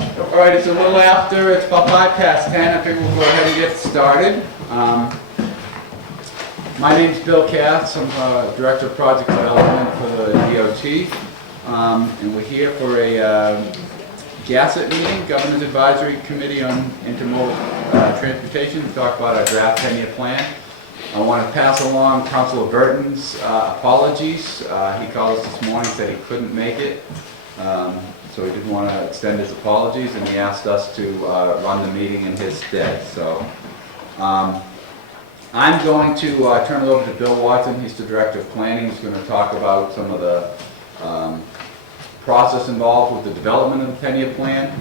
All right, it's a little after, it's about 10:05. I figure we'll go ahead and get started. My name's Bill Cass. I'm Director of Project Development for the DOT. And we're here for a Gacit meeting, Government Advisory Committee on Intermodal Transportation, to talk about our draft 10-year plan. I want to pass along Councilor Burton's apologies. He called us this morning, said he couldn't make it. So he didn't want to extend his apologies, and he asked us to run the meeting in his stead. So I'm going to turn it over to Bill Watson. He's the Director of Planning. He's going to talk about some of the process involved with the development of the 10-year plan.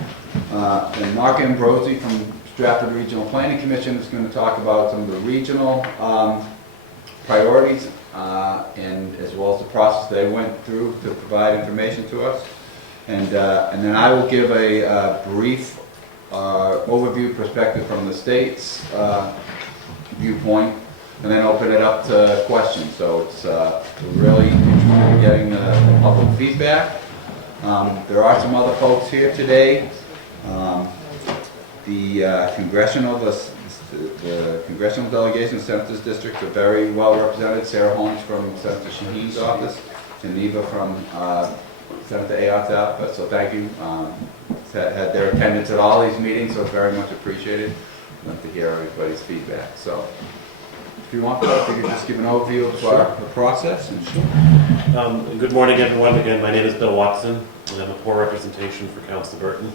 And Mark Ambrosi from Stratford Regional Planning Commission is going to talk about some of the regional priorities and as well as the process they went through to provide information to us. And then I will give a brief overview perspective from the state's viewpoint, and then open it up to questions. So it's really interested in getting the public feedback. There are some other folks here today. The congressional delegation, Senators District, are very well represented. Sarah Holmes from Senator Shaheen's office, Geneva from Senator Ayotte's outfit, so thank you. Had their attendance at all these meetings, so it's very much appreciated. I'd love to hear everybody's feedback. So, if you want, if you could just give an overview of the process. And good morning, everyone. Again, my name is Bill Watson, and I'm a poor representation for Councilor Burton,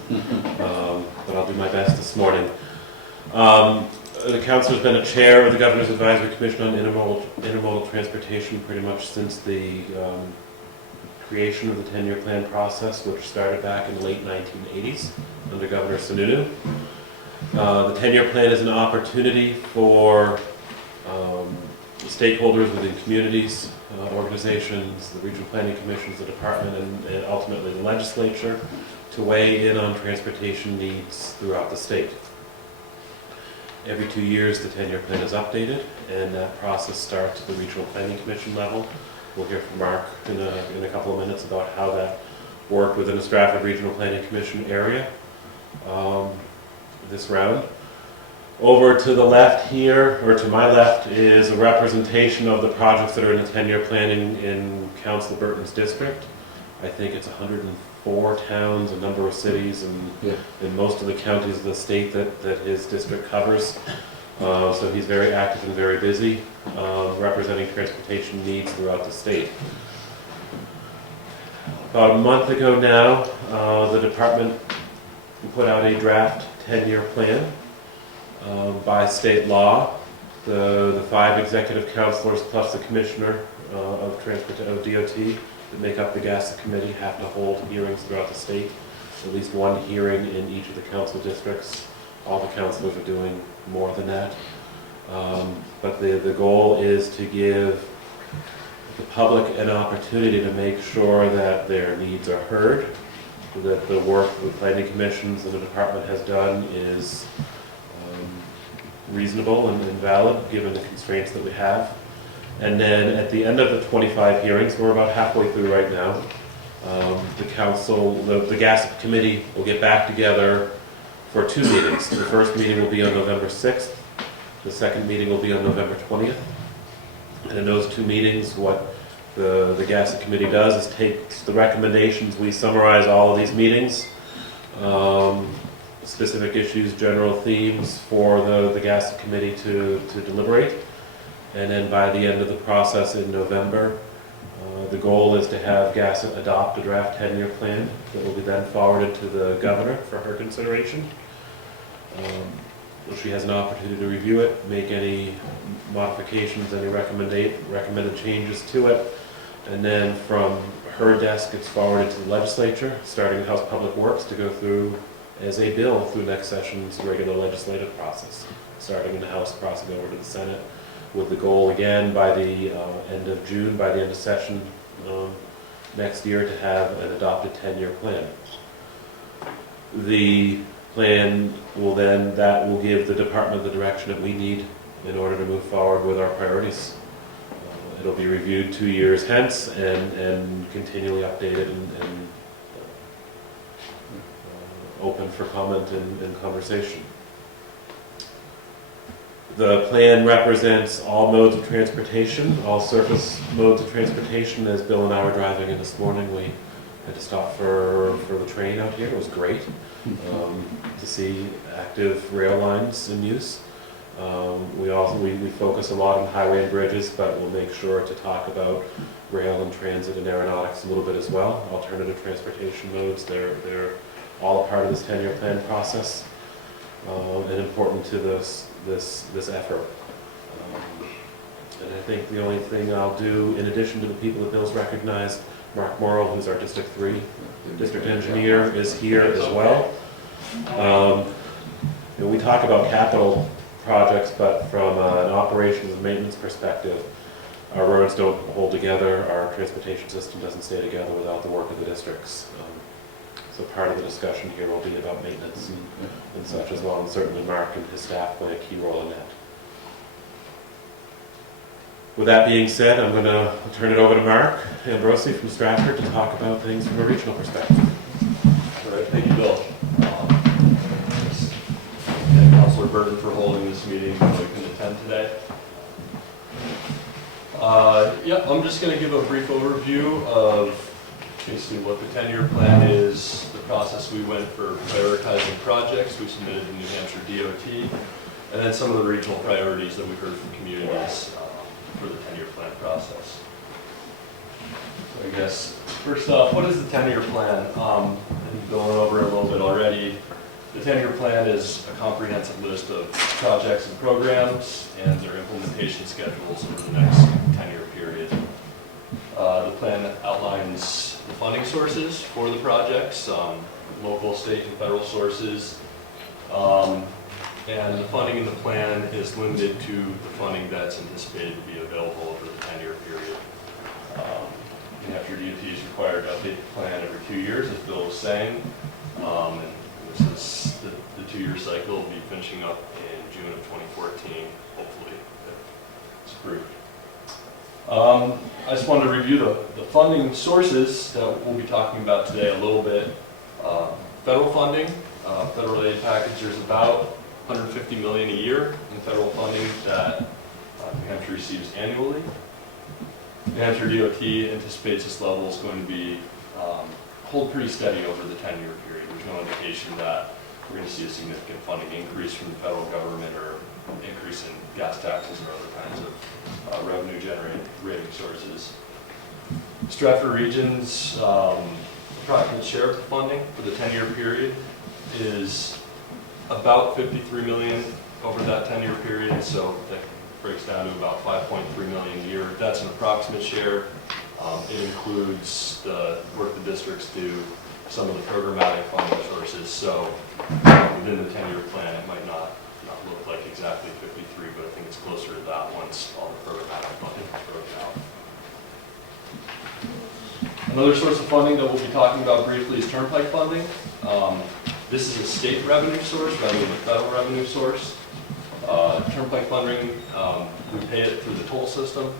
but I'll do my best this morning. The Councilor has been a chair of the Governor's Advisory Commission on Intermodal Transportation pretty much since the creation of the 10-year plan process, which started back in the late 1980s under Governor Sununu. The 10-year plan is an opportunity for stakeholders within communities, organizations, the regional planning commissions, the department, and ultimately the legislature to weigh in on transportation needs throughout the state. Every 2 years the 10-year plan is updated, and that process starts at the regional planning commission level. We'll hear from Mark in a couple of minutes about how that worked within the Stratford Regional Planning Commission area this round. Over to the left here, or to my left, is a representation of the projects that are in the 10-year plan in Councilor Burton's district. I think it's 104 towns, a number of cities, and in most of the counties of the state that his district covers. So he's very active and very busy representing transportation needs throughout the state. About a month ago now, the department put out a draft 10-year plan. By state law, the 5 executive councilors plus the commissioner of DOT that make up the Gacit committee have to hold hearings throughout the state, at least one hearing in each of the council districts. All the councilors are doing more than that. But the goal is to give the public an opportunity to make sure that their needs are heard, that the work the planning commissions and the department has done is reasonable and valid given the constraints that we have. And then at the end of the 25 hearings, we're about halfway through right now, the council, the Gacit committee will get back together for 2 meetings. The first meeting will be on November 6th. The second meeting will be on November 20th. And in those 2 meetings, what the Gacit committee does is takes the recommendations. We summarize all of these meetings, specific issues, general themes for the Gacit committee to deliberate. And then by the end of the process in November, the goal is to have Gacit adopt a draft 10-year plan that will be then forwarded to the governor for her consideration. She has an opportunity to review it, make any modifications, any recommended changes to it, and then from her desk it's forwarded to the legislature, starting the House Public Works, to go through as a bill through next session's regular legislative process, starting in the House, crossing over to the Senate, with the goal again by the end of June, by the end of session next year, to have an adopted 10-year plan. The plan will then, that will give the department the direction that we need in order to move forward with our priorities. It'll be reviewed 2 years hence and continually updated and open for comment and conversation. The plan represents all modes of transportation, all surface modes of transportation. As Bill and I were driving in this morning, we had to stop for the train out here. It was great to see active rail lines in use. We focus a lot on highway and bridges, but we'll make sure to talk about rail and transit and aeronautics a little bit as well. Alternative transportation modes, they're all a part of this 10-year plan process and important to this effort. And I think the only thing I'll do, in addition to the people that Bill's recognized, Mark Morrill, who's our District 3 district engineer, is here as well. We talk about capital projects, but from an operations and maintenance perspective, our roads don't hold together, our transportation system doesn't stay together without the work of the districts. So part of the discussion here will be about maintenance and such as well, and certainly Mark and his staff play a key role in that. With that being said, I'm going to turn it over to Mark Ambrosi from Stratford to talk about things from a regional perspective. All right, thank you, Bill. And Councilor Burton for holding this meeting so we can attend today. I'm just going to give a brief overview of basically what the 10-year plan is, the process we went for prioritizing projects we submitted to New Hampshire DOT, and then some of the regional priorities that we heard from communities for the 10-year plan process. So I guess, first off, what is the 10-year plan? I've been going over it a little bit already. The 10-year plan is a comprehensive list of projects and programs and their implementation schedules over the next 10-year period. The plan outlines the funding sources for the projects, local, state, and federal sources. And the funding in the plan is limited to the funding that's anticipated to be available over the 10-year period. New Hampshire DOT is required to update the plan every 2 years, as Bill was saying. And this is the 2-year cycle will be finishing up in June of 2014, hopefully, if it's approved. I just wanted to review the funding sources that we'll be talking about today a little bit. Federal funding, federal aid package, there's about $150 million a year in federal funding that New Hampshire receives annually. New Hampshire DOT anticipates this level is going to be hold pretty steady over the 10-year period. There's no indication that we're going to see a significant funding increase from the federal government or increase in gas taxes or other kinds of revenue generating sources. Stratford Region's approximate share of the funding for the 10-year period is about $53 million over that 10-year period, so that breaks down to about $5.3 million a year. That's an approximate share. It includes the work the districts do, some of the programmatic funding sources, so within the 10-year plan it might not look like exactly 53, but I think it's closer to that once all the programmatic funding is broken out. Another source of funding that we'll be talking about briefly is turnpike funding. This is a state revenue source rather than a federal revenue source. Turnpike funding, we pay it through the toll system.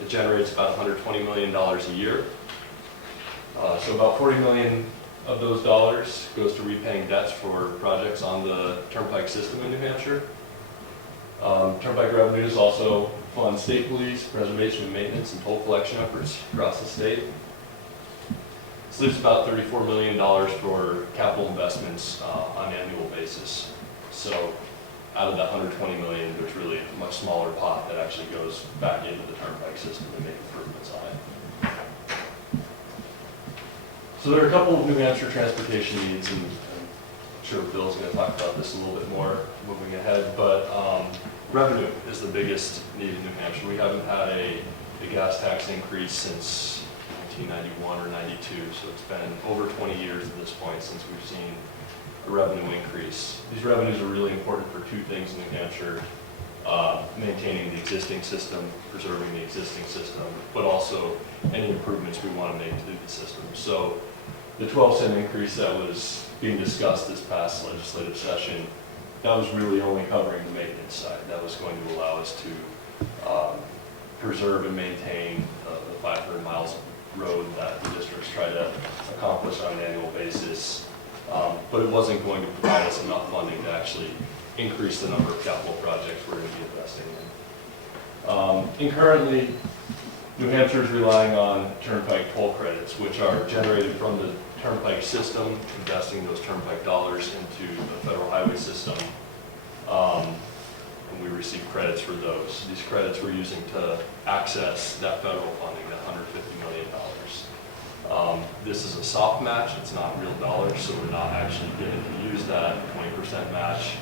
It generates about $120 million a year. So about $40 million of those dollars goes to repaying debts for projects on the turnpike system in New Hampshire. Turnpike revenues also fund state police, preservation and maintenance, and toll collection efforts across the state. This leaves about $34 million for capital investments on an annual basis. So out of that $120 million, there's really a much smaller pot that actually goes back into the turnpike system to make improvements on it. So there are a couple of New Hampshire transportation needs, and I'm sure Bill's going to talk about this a little bit more moving ahead, but revenue is the biggest need in New Hampshire. We haven't had a gas tax increase since 1991 or 92, so it's been over 20 years at this point since we've seen a revenue increase. These revenues are really important for two things in New Hampshire: maintaining the existing system, preserving the existing system, but also any improvements we want to make to the system. So the 12-cent increase that was being discussed this past legislative session, that was really only covering the maintenance side. That was going to allow us to preserve and maintain the 500 miles of road that the districts try to accomplish on an annual basis. But it wasn't going to provide us enough funding to actually increase the number of capital projects we're going to be investing in. And currently, New Hampshire is relying on turnpike toll credits, which are generated from the turnpike system, investing those turnpike dollars into the federal highway system. And we receive credits for those. These credits we're using to access that federal funding, that $150 million. This is a soft match, it's not real dollars, so we're not actually getting to use that 20% match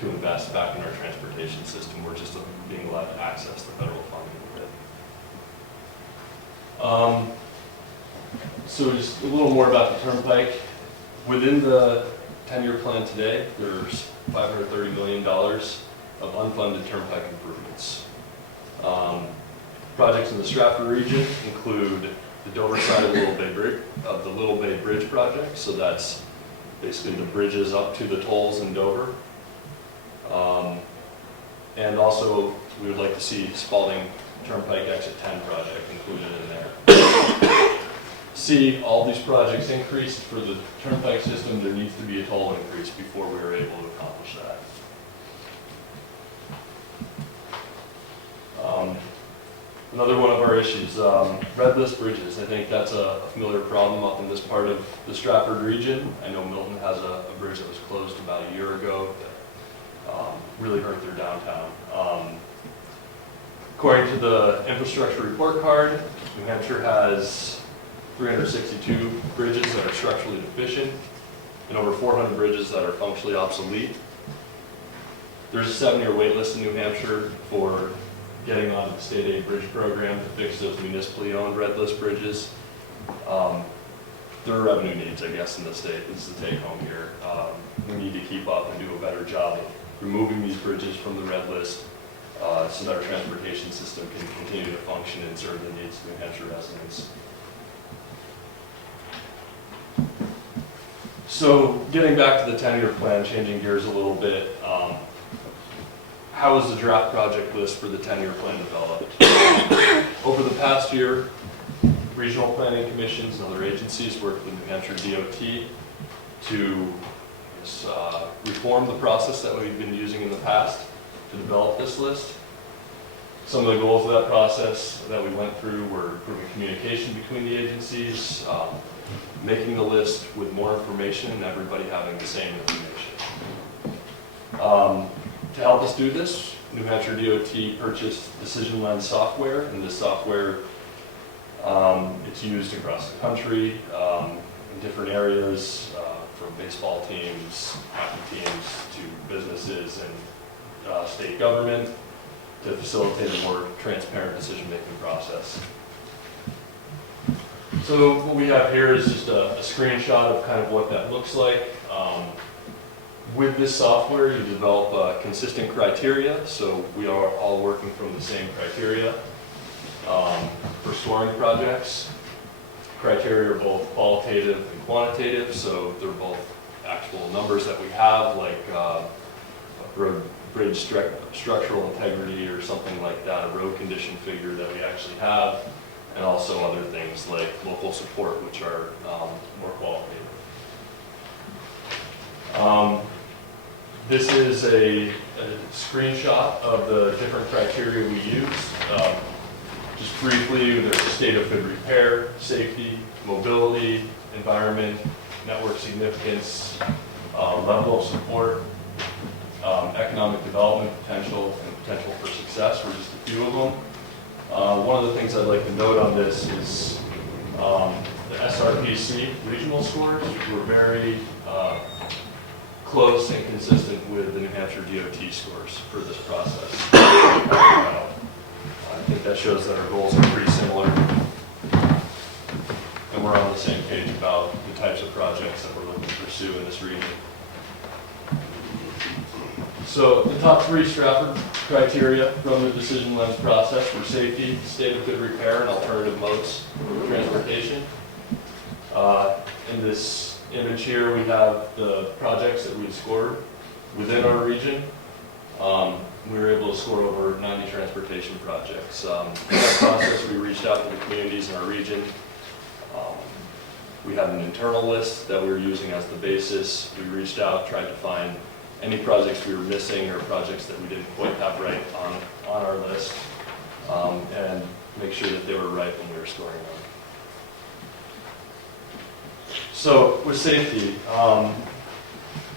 to invest back in our transportation system. We're just being allowed to access the federal funding with it. So just a little more about the turnpike. Within the 10-year plan today, there's $530 million of unfunded turnpike improvements. Projects in the Stratford region include the Dover side of the Little Bay Bridge project, so that's basically the bridges up to the tolls in Dover. And also, we would like to see Spalding Turnpike Exit 10 project included in there. See, all these projects increased for the turnpike system, there needs to be a toll increase before we are able to accomplish that. Another one of our issues, red list bridges. I think that's a familiar problem up in this part of the Stratford region. I know Milton has a bridge that was closed about a year ago that really hurt their downtown. According to the infrastructure report card, New Hampshire has 362 bridges that are structurally deficient and over 400 bridges that are functionally obsolete. There's a 7-year wait list in New Hampshire for getting on the state aid bridge program to fix those municipally owned red list bridges. There are revenue needs, I guess, in the state. This is the take home here. We need to keep up and do a better job of removing these bridges from the red list so that our transportation system can continue to function and serve the needs of New Hampshire residents. So getting back to the 10-year plan, changing gears a little bit, how is the draft project list for the 10-year plan developed? Over the past year, regional planning commissions and other agencies worked with New Hampshire DOT to reform the process that we've been using in the past to develop this list. Some of the goals of that process that we went through were improving communication between the agencies, making the list with more information and everybody having the same information. To help us do this, New Hampshire DOT purchased Decision Lens software, and this software, it's used across the country in different areas, from baseball teams, hockey teams, to businesses and state government, to facilitate a more transparent decision-making process. So what we have here is just a screenshot of kind of what that looks like. With this software, you develop consistent criteria, so we are all working from the same criteria for scoring projects. Criteria are both qualitative and quantitative, so they're both actual numbers that we have, like road bridge structural integrity or something like that, a road condition figure that we actually have, and also other things like local support, which are more qualitative. This is a screenshot of the different criteria we use. Just briefly, there's state of good repair, safety, mobility, environment, network significance, level of support, economic development potential, and potential for success were just a few of them. One of the things I'd like to note on this is the SRPC regional scores were very close and consistent with the New Hampshire DOT scores for this process. I think that shows that our goals are pretty similar, and we're on the same page about the types of projects that we're looking to pursue in this region. So the top 3 Stratford criteria from the Decision Lens process were safety, state of good repair, and alternative modes of transportation. In this image here, we have the projects that we scored within our region. We were able to score over 90 transportation projects. In that process, we reached out to the communities in our region, We have an internal list that we were using as the basis. We reached out, tried to find any projects we were missing or projects that we didn't quite have right on our list, and make sure that they were right when we were scoring them. So with safety,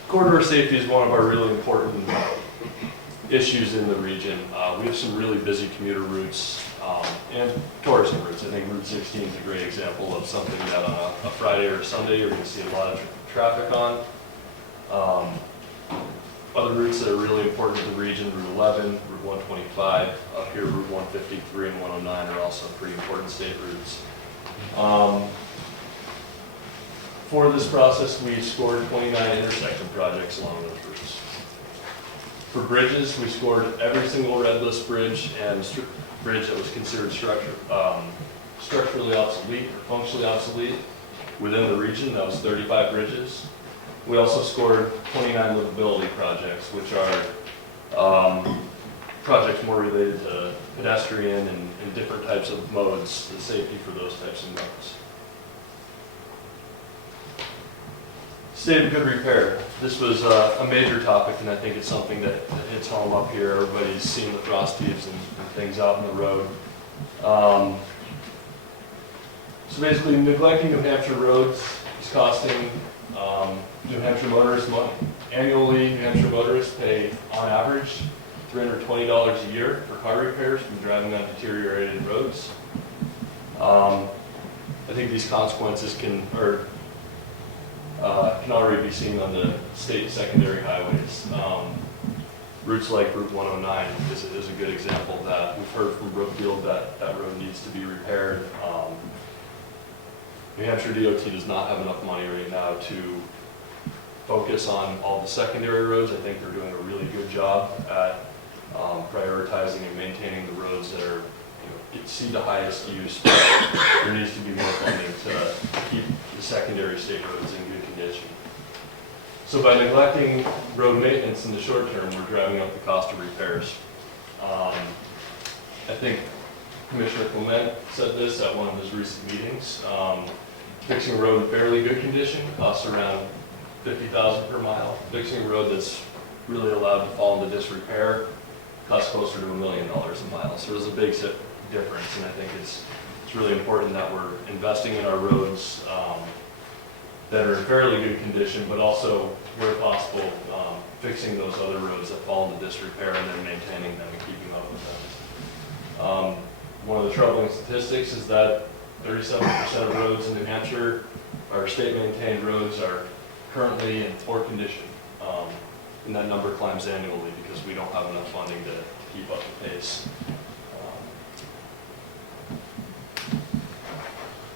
corridor safety is one of our really important issues in the region. We have some really busy commuter routes and tourism routes. I think Route 16 is a great example of something that on a Friday or Sunday you're going to see a lot of traffic on. Other routes that are really important to the region, Route 11, Route 125, up here Route 153 and 109 are also pretty important state routes. For this process, we scored 29 intersection projects along those routes. For bridges, we scored every single red list bridge and bridge that was considered structurally obsolete or functionally obsolete within the region. That was 35 bridges. We also scored 29 livability projects, which are projects more related to pedestrian and different types of modes, the safety for those types of modes. State of good repair. This was a major topic, and I think it's something that hits home up here. Everybody's seen the frost heaves and things out on the road. So basically, neglecting New Hampshire roads is costing New Hampshire motorists money. Annually, New Hampshire motorists pay, on average, $320 a year for car repairs from driving on deteriorated roads. I think these consequences can already be seen on the state secondary highways. Routes like Route 109 is a good example of that. We've heard from Brookfield that that road needs to be repaired. New Hampshire DOT does not have enough money right now to focus on all the secondary roads. I think they're doing a really good job at prioritizing and maintaining the roads that are, see the highest use, but there needs to be more funding to keep the secondary state roads in good condition. So by neglecting road maintenance in the short term, we're driving up the cost of repairs. I think Commissioner Comeau said this at one of his recent meetings. Fixing a road in fairly good condition costs around $50,000 per mile. Fixing a road that's really allowed to fall into disrepair costs closer to $1 million a mile. So there's a big difference, and I think it's really important that we're investing in our roads that are in fairly good condition, but also, where possible, fixing those other roads that fall into disrepair and then maintaining them and keeping up with them. One of the troubling statistics is that 37% of roads in New Hampshire, our state-maintained roads, are currently in poor condition. And that number climbs annually because we don't have enough funding to keep up the pace.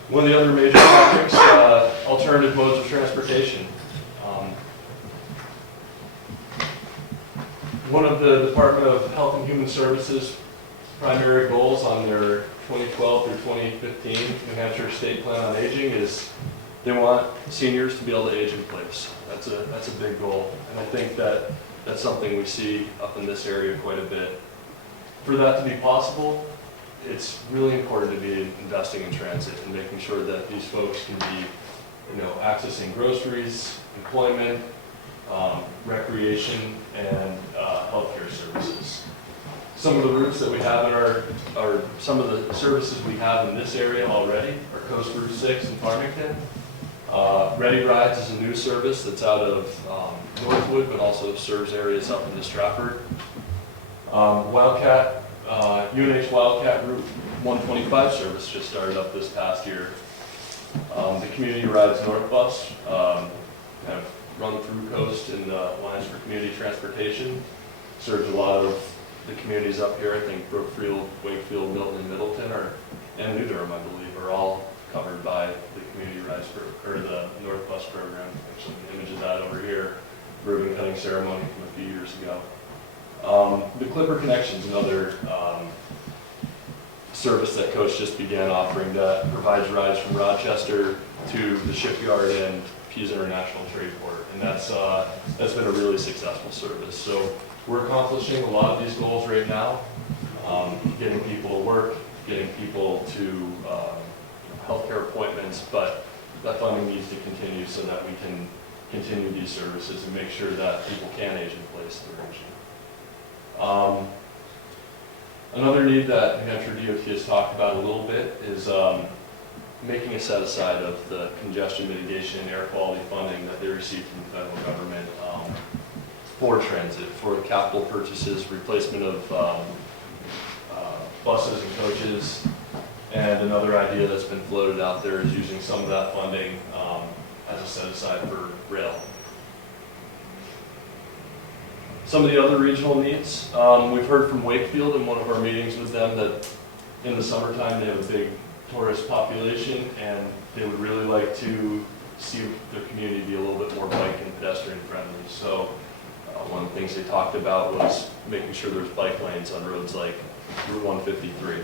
One of the other major topics, alternative modes of transportation. One of the Department of Health and Human Services' primary goals on their 2012 through 2015 New Hampshire State Plan on Aging is they want seniors to be able to age in place. That's a big goal, and I think that that's something we see up in this area quite a bit. For that to be possible, it's really important to be investing in transit and making sure that these folks can be, accessing groceries, employment, recreation, and healthcare services. Some of the routes that we have in some of the services we have in this area already are Coast Route 6 in Farmington. Ready Rides is a new service that's out of Northwood, but also serves areas up into Stratford. Wildcat, UNH Wildcat Route 125 service just started up this past year. The Community Rides North Bus have run through Coast in the Alliance for Community Transportation. Serves a lot of the communities up here. I think Brookfield, Wakefield, Milton, and Middleton and New Durham, I believe, are all covered by the Community Rides or the North Bus program. Actually, an image of that over here, ribbon cutting ceremony from a few years ago. The Clipper Connection is another service that Coast just began offering that provides rides from Rochester to the shipyard and Hughes International Trade Port, and that's been a really successful service. So we're accomplishing a lot of these goals right now, getting people to work, getting people to healthcare appointments, but that funding needs to continue so that we can continue these services and make sure that people can age in place in the region. Another need that New Hampshire DOT has talked about a little bit is making a set aside of the congestion mitigation and air quality funding that they receive from the federal government for transit, for capital purchases, replacement of buses and coaches. And another idea that's been floated out there is using some of that funding as a set aside for rail. Some of the other regional needs, we've heard from Wakefield in one of our meetings with them that in the summertime they have a big tourist population and they would really like to see their community be a little bit more bike and pedestrian friendly. So one of the things they talked about was making sure there's bike lanes on roads like Route 153.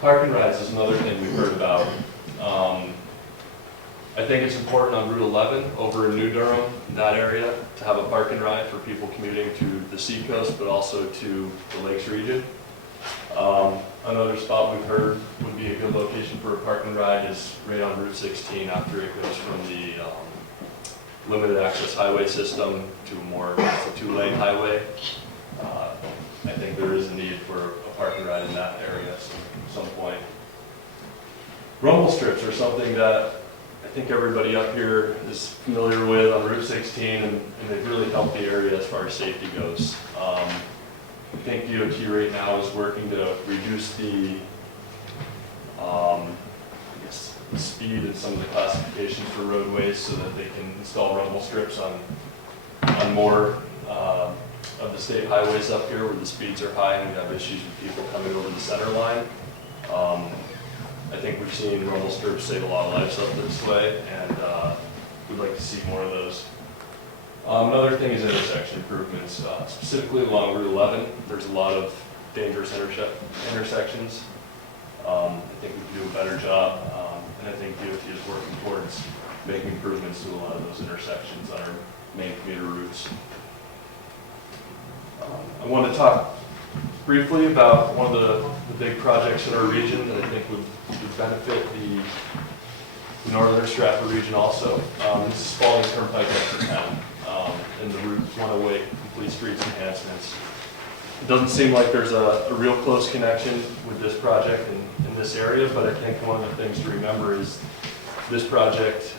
Park and rides is another thing we've heard about. I think it's important on Route 11 over in New Durham, that area, to have a park and ride for people commuting to the seacoast, but also to the lakes region. Another spot we've heard would be a good location for a park and ride is right on Route 16 after it goes from the limited access highway system to a more two-lane highway. I think there is a need for a park and ride in that area at some point. Rumble strips are something that I think everybody up here is familiar with on Route 16, and they've really helped the area as far as safety goes. I think DOT right now is working to reduce the, the speed and some of the classifications for roadways so that they can install rumble strips on more of the state highways up here where the speeds are high and we have issues with people coming over the center line. I think we've seen rumble strips save a lot of lives up this way, and we'd like to see more of those. Another thing is intersection improvements, specifically along Route 11. There's a lot of dangerous intersections. I think we can do a better job, and I think DOT is working towards making improvements to a lot of those intersections on our main commuter routes. I want to talk briefly about one of the big projects in our region that I think would benefit the northern Stratford region also. This is Spalding Turnpike exit town and the Route 108 complete streets enhancements. It doesn't seem like there's a real close connection with this project in this area, but I think one of the things to remember is this project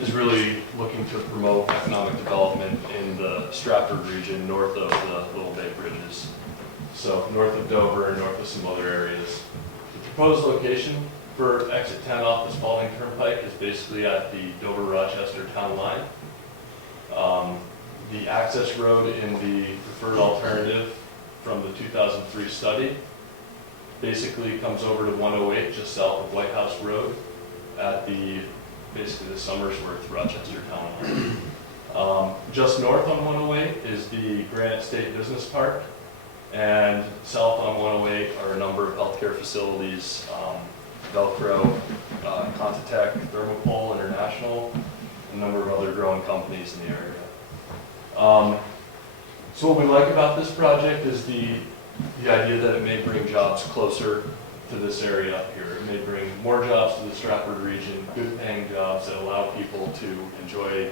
is really looking to promote economic development in the Stratford region north of the Little Bay Bridges. So north of Dover and north of some other areas. The proposed location for exit 10 off the Spalding Turnpike is basically at the Dover-Rochester town line. The access road in the preferred alternative from the 2003 study basically comes over to 108 just south of White House Road at basically the Somersworth Rochester town line. Just north on 108 is the Granite State Business Park, and south on 108 are a number of healthcare facilities, Velcro, Contitech, Thermopole International, a number of other growing companies in the area. So what we like about this project is the idea that it may bring jobs closer to this area up here. It may bring more jobs to the Stratford region, good paying jobs that allow people to enjoy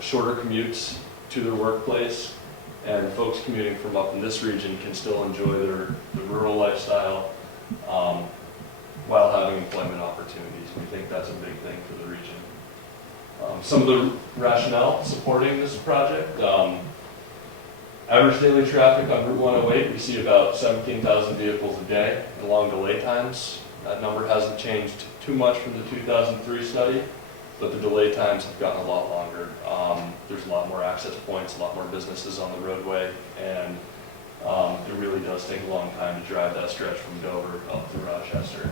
shorter commutes to their workplace, and folks commuting from up in this region can still enjoy the rural lifestyle while having employment opportunities. We think that's a big thing for the region. Some of the rationale supporting this project. Average daily traffic on Route 108, we see about 17,000 vehicles a day along delay times. That number hasn't changed too much from the 2003 study, but the delay times have gotten a lot longer. There's a lot more access points, a lot more businesses on the roadway, and it really does take a long time to drive that stretch from Dover up to Rochester.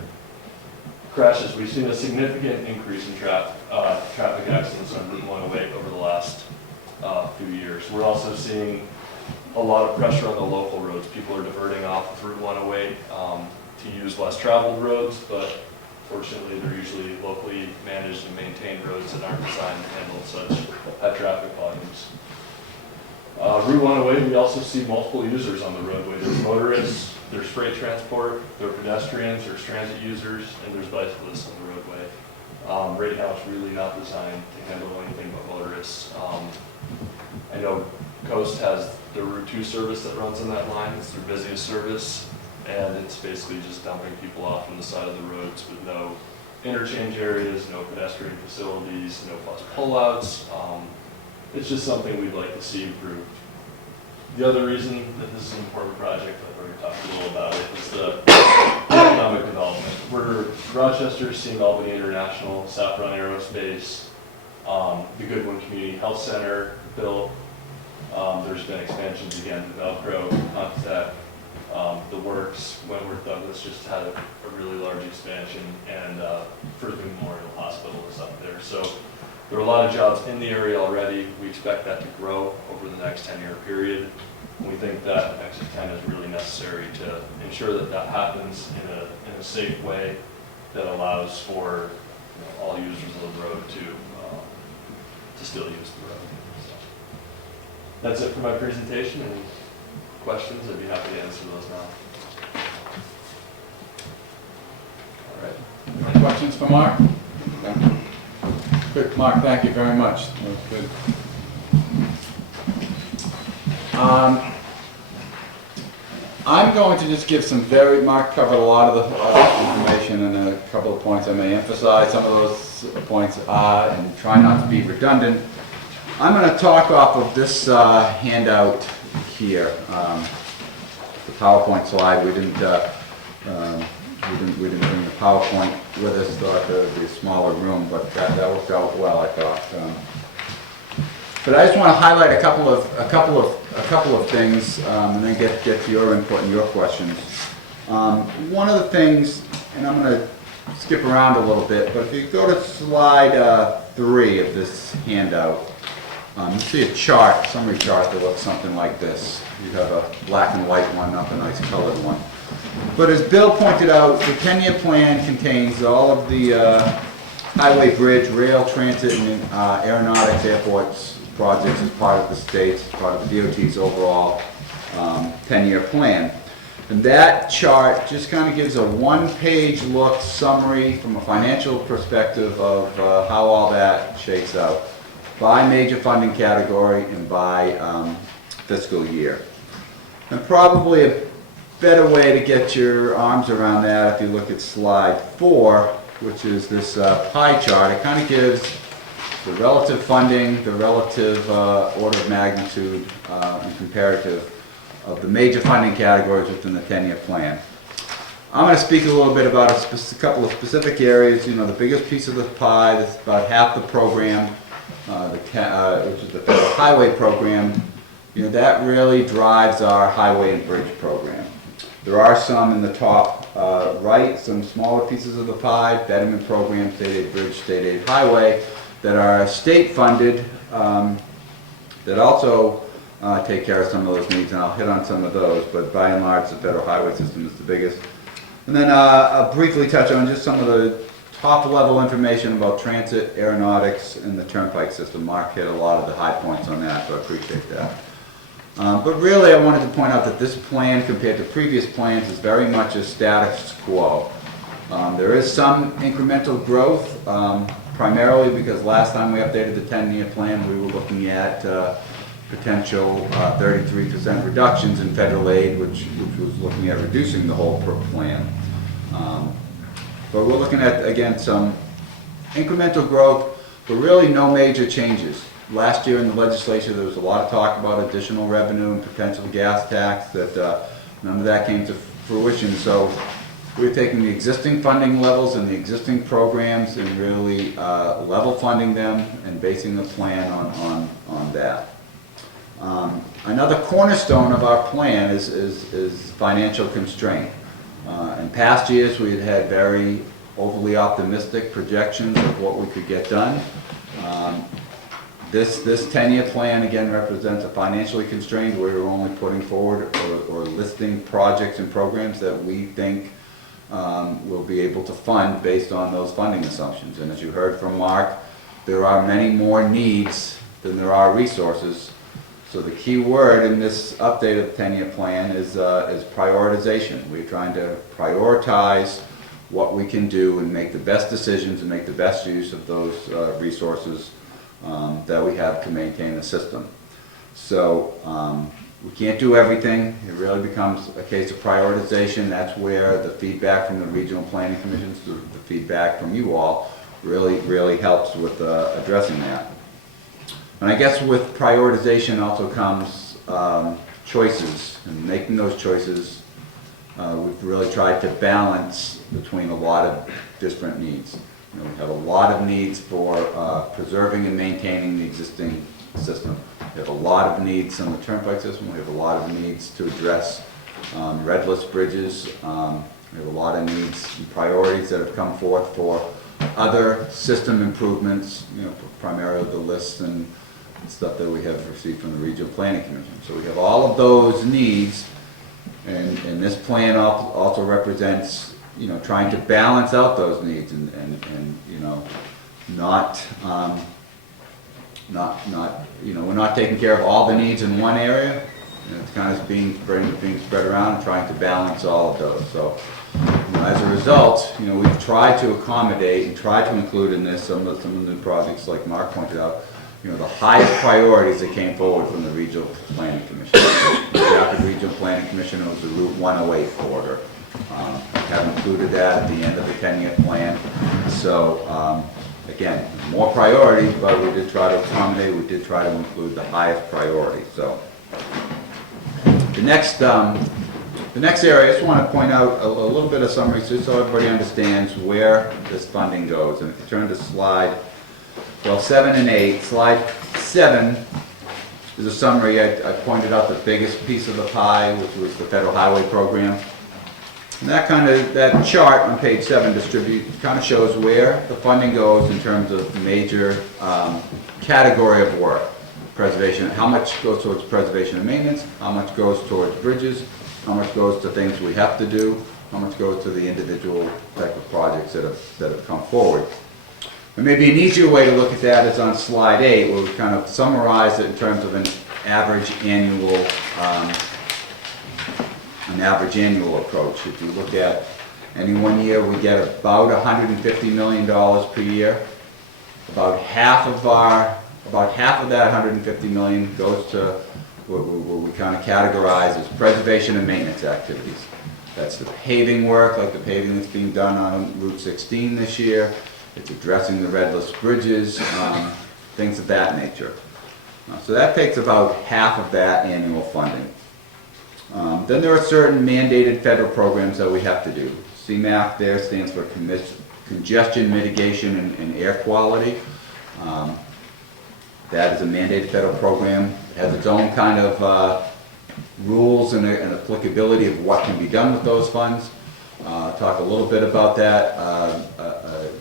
Crashes, we've seen a significant increase in traffic accidents on Route 108 over the last few years. We're also seeing a lot of pressure on the local roads. People are diverting off of Route 108 to use less traveled roads, but fortunately they're usually locally managed and maintained roads that aren't designed to handle such high traffic volumes. Route 108, we also see multiple users on the roadway. There's motorists, there's freight transport, there are pedestrians, there's transit users, and there's bicyclists on the roadway. Right now, it's really not designed to handle anything but motorists. I know Coast has the Route 2 service that runs on that line. It's their busiest service, and it's basically just dumping people off on the side of the roads with no interchange areas, no pedestrian facilities, no bus pullouts. It's just something we'd like to see improved. The other reason that this is an important project, I've already talked a little about it, is the economic development. Rochester's seen Albany International, Saffron Aerospace, the Goodwin Community Health Center built. There's been expansions again to Velcro, Contech, the Works. Wentworth Douglas just had a really large expansion, and First Memorial Hospital is up there. So there are a lot of jobs in the area already. We expect that to grow over the next 10-year period. We think that Exit 10 is really necessary to ensure that that happens in a safe way that allows for all users of the road to still use the road. So that's it for my presentation. Any questions? I'd be happy to answer those now. All right. Any questions for Mark? Okay. Good, Mark, thank you very much. That was good. I'm going to just give some Mark covered a lot of the information, and a couple of points I may emphasize some of those points and try not to be redundant. I'm going to talk off of this handout here, the PowerPoint slide. We didn't bring the PowerPoint with us. Thought there would be a smaller room, but that worked out well, I thought. But I just want to highlight a couple of things, and then get to your input and your questions. One of the things, and I'm going to skip around a little bit, but if you go to slide 3 of this handout, you see a chart, summary chart that looks something like this. You have a black and white one, not a nice colored one. But as Bill pointed out, the 10-year plan contains all of the highway, bridge, rail, transit, and aeronautics, airports projects as part of the state's, part of the DOT's overall 10-year plan. And that chart just kind of gives a one-page look summary from a financial perspective of how all that shakes out by major funding category and by fiscal year. And probably a better way to get your arms around that, if you look at slide 4, which is this pie chart, it kind of gives the relative funding, the relative order of magnitude and comparative of the major funding categories within the 10-year plan. I'm going to speak a little bit about a couple of specific areas. You know, the biggest piece of the pie, that's about half the program, which is the federal highway program. You know, that really drives our highway and bridge program. There are some in the top right, some smaller pieces of the pie, betterment program, state aid bridge, state aid highway, that are state funded, that also take care of some of those needs, and I'll hit on some of those, but by and large the federal highway system is the biggest. And then I'll briefly touch on just some of the top level information about transit, aeronautics, and the turnpike system. Mark hit a lot of the high points on that, so I appreciate that. But really I wanted to point out that this plan compared to previous plans is very much a status quo. There is some incremental growth, primarily because last time we updated the 10-year plan we were looking at potential 33% reductions in federal aid, which was looking at reducing the whole plan. But we're looking at, again, some incremental growth, but really no major changes. Last year in the legislature there was a lot of talk about additional revenue and potential gas tax, that none of that came to fruition. So we're taking the existing funding levels and the existing programs and really level funding them and basing the plan on that. Another cornerstone of our plan is financial constraint. In past years we had very overly optimistic projections of what we could get done. This 10-year plan again represents a financially constrained, where we're only putting forward or listing projects and programs that we think we'll be able to fund based on those funding assumptions. And as you heard from Mark, there are many more needs than there are resources. So the key word in this update of the 10-year plan is prioritization. We're trying to prioritize what we can do and make the best decisions and make the best use of those resources that we have to maintain the system. So we can't do everything. It really becomes a case of prioritization. That's where the feedback from the regional planning commissions, the feedback from you all, really helps with addressing that. And I guess with prioritization also comes choices, and making those choices, we've really tried to balance between a lot of different needs. You know, we have a lot of needs for preserving and maintaining the existing system. We have a lot of needs on the turnpike system. We have a lot of needs to address redless bridges. We have a lot of needs and priorities that have come forth for other system improvements, you know, primarily the lists and stuff that we have received from the Regional Planning Commission. So we have all of those needs, and this plan also represents, you know, trying to balance out those needs and you know, not you know, we're not taking care of all the needs in one area. You know, it's kind of being spread around and trying to balance all of those. So, you know, as a result, you know, we've tried to accommodate and tried to include in this some of the new projects, like Mark pointed out. You know, the highest priorities that came forward from the Regional Planning Commission. The Rapid Regional Planning Commission was the Route 108 corridor. Have included that at the end of the 10-year plan. So again, more priorities, but we did try to accommodate. We did try to include the highest priorities. So the next area, I just want to point out a little bit of summary, just so everybody understands where this funding goes. And if you turn to slide 7 and 8. Slide 7 is a summary. I pointed out the biggest piece of the pie, which was the federal highway program. And that chart on page 7 kind of shows where the funding goes in terms of major category of work. Preservation, how much goes towards preservation and maintenance, how much goes towards bridges, how much goes to things we have to do, how much goes to the individual type of projects that have come forward. And maybe an easier way to look at that is on slide 8, where we kind of summarize it in terms of an average annual approach. If you look at any one year, we get about $150 million per year. About half of that $150 million goes to what we kind of categorize as preservation and maintenance activities. That's the paving work, like the paving that's being done on Route 16 this year. It's addressing the redless bridges, things of that nature. So that takes about half of that annual funding. Then there are certain mandated federal programs that we have to do. CMAQ there stands for Congestion Mitigation and Air Quality. That is a mandated federal program. It has its own kind of rules and applicability of what can be done with those funds. Talk a little bit about that.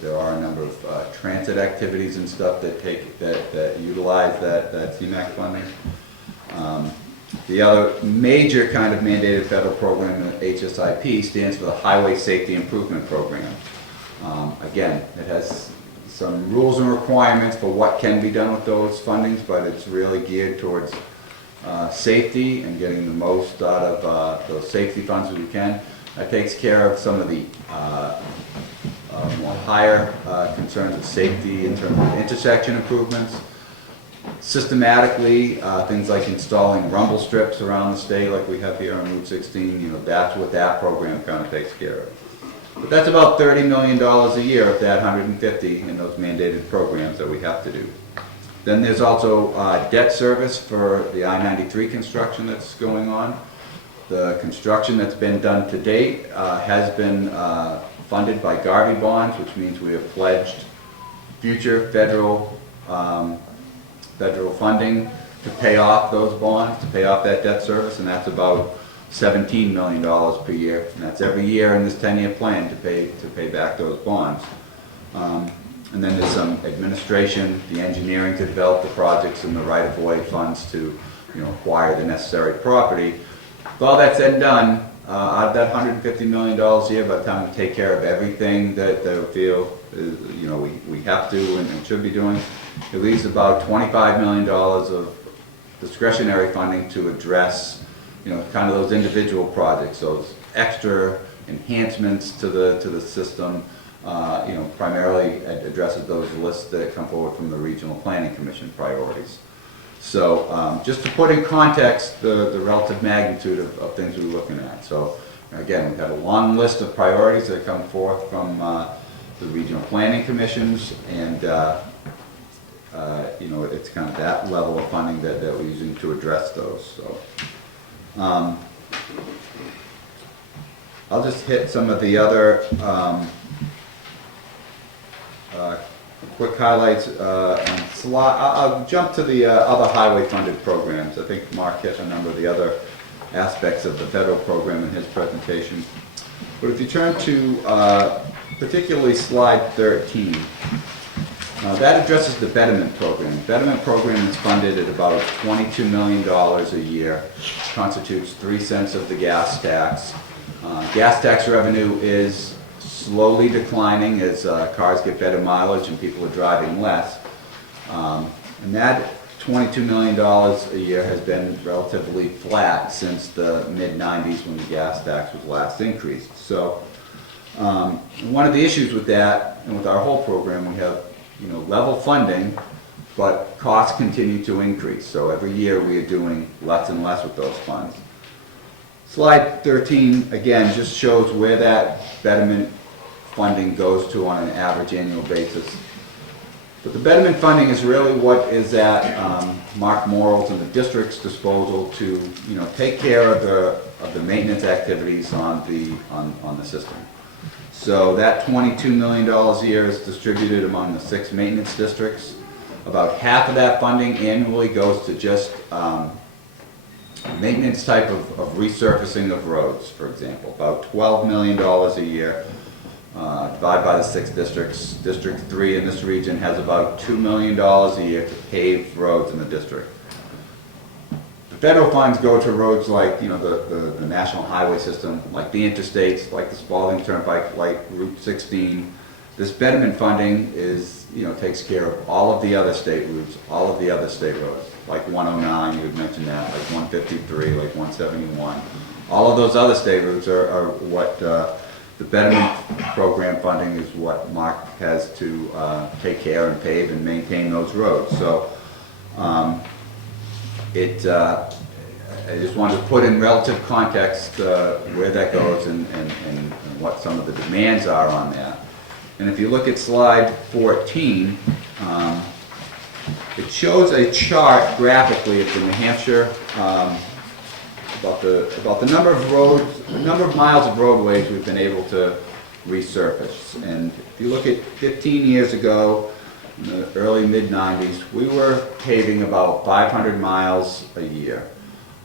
There are a number of transit activities and stuff that utilize that CMAQ funding. The other major kind of mandated federal program, HSIP, stands for the Highway Safety Improvement Program. Again, it has some rules and requirements for what can be done with those fundings, but it's really geared towards safety and getting the most out of those safety funds as we can. That takes care of some of the more higher concerns of safety in terms of intersection improvements. Systematically, things like installing rumble strips around the state like we have here on Route 16, you know, that's what that program kind of takes care of. But that's about $30 million a year of that 150 in those mandated programs that we have to do. Then there's also debt service for the I-93 construction that's going on. The construction that's been done to date has been funded by Garvey bonds, which means we have pledged future federal funding to pay off those bonds, to pay off that debt service, and that's about $17 million per year. And that's every year in this 10-year plan to pay back those bonds. And then there's some administration, the engineering to develop the projects, and the right-of-way funds to, you know, acquire the necessary property. With all that said and done, out of that $150 million a year, by the time we take care of everything that we feel is, you know, we have to and should be doing, it leaves about $25 million of discretionary funding to address, kind of those individual projects, those extra enhancements to the system. Primarily addresses those lists that come forward from the Regional Planning Commission priorities. So just to put in context the relative magnitude of things we're looking at. So again, we've got a long list of priorities that come forth from the Regional Planning Commissions, and it's kind of that level of funding that we're using to address those. So I'll just hit some of the other quick highlights. I'll jump to the other highway funded programs. I think Mark hit a number of the other aspects of the federal program in his presentation. But if you turn to particularly slide 13, that addresses the betterment program. The betterment program is funded at about $22 million a year, constitutes 3 cents of the gas tax. Gas tax revenue is slowly declining as cars get better mileage and people are driving less. And that $22 million a year has been relatively flat since the mid-90s when the gas tax was last increased. So one of the issues with that and with our whole program, we have level funding, but costs continue to increase. So every year we are doing less and less with those funds. Slide 13 again just shows where that betterment funding goes to on an average annual basis. But the betterment funding is really what is at Mark Morrell's and the district's disposal to take care of the maintenance activities on the system. So that $22 million a year is distributed among the 6 maintenance districts. About half of that funding annually goes to just maintenance type of resurfacing of roads, for example. About $12 million a year. Divided by the 6 districts. District 3 in this region has about $2 million a year to pave roads in the district. The federal funds go to roads like the national highway system, like the interstates, like the Spalding Turnpike, like Route 16. This betterment funding is takes care of all of the other state routes, all of the other state roads, like 109, you had mentioned that, like 153, like 171. All of those other state routes are what the betterment program funding is what Mark has to take care and pave and maintain those roads. So I just wanted to put in relative context where that goes and what some of the demands are on that. And if you look at slide 14, it shows a chart graphically of the New Hampshire about the number of miles of roadways we've been able to resurface. And if you look at 15 years ago, in the early mid-90s, we were paving about 500 miles a year.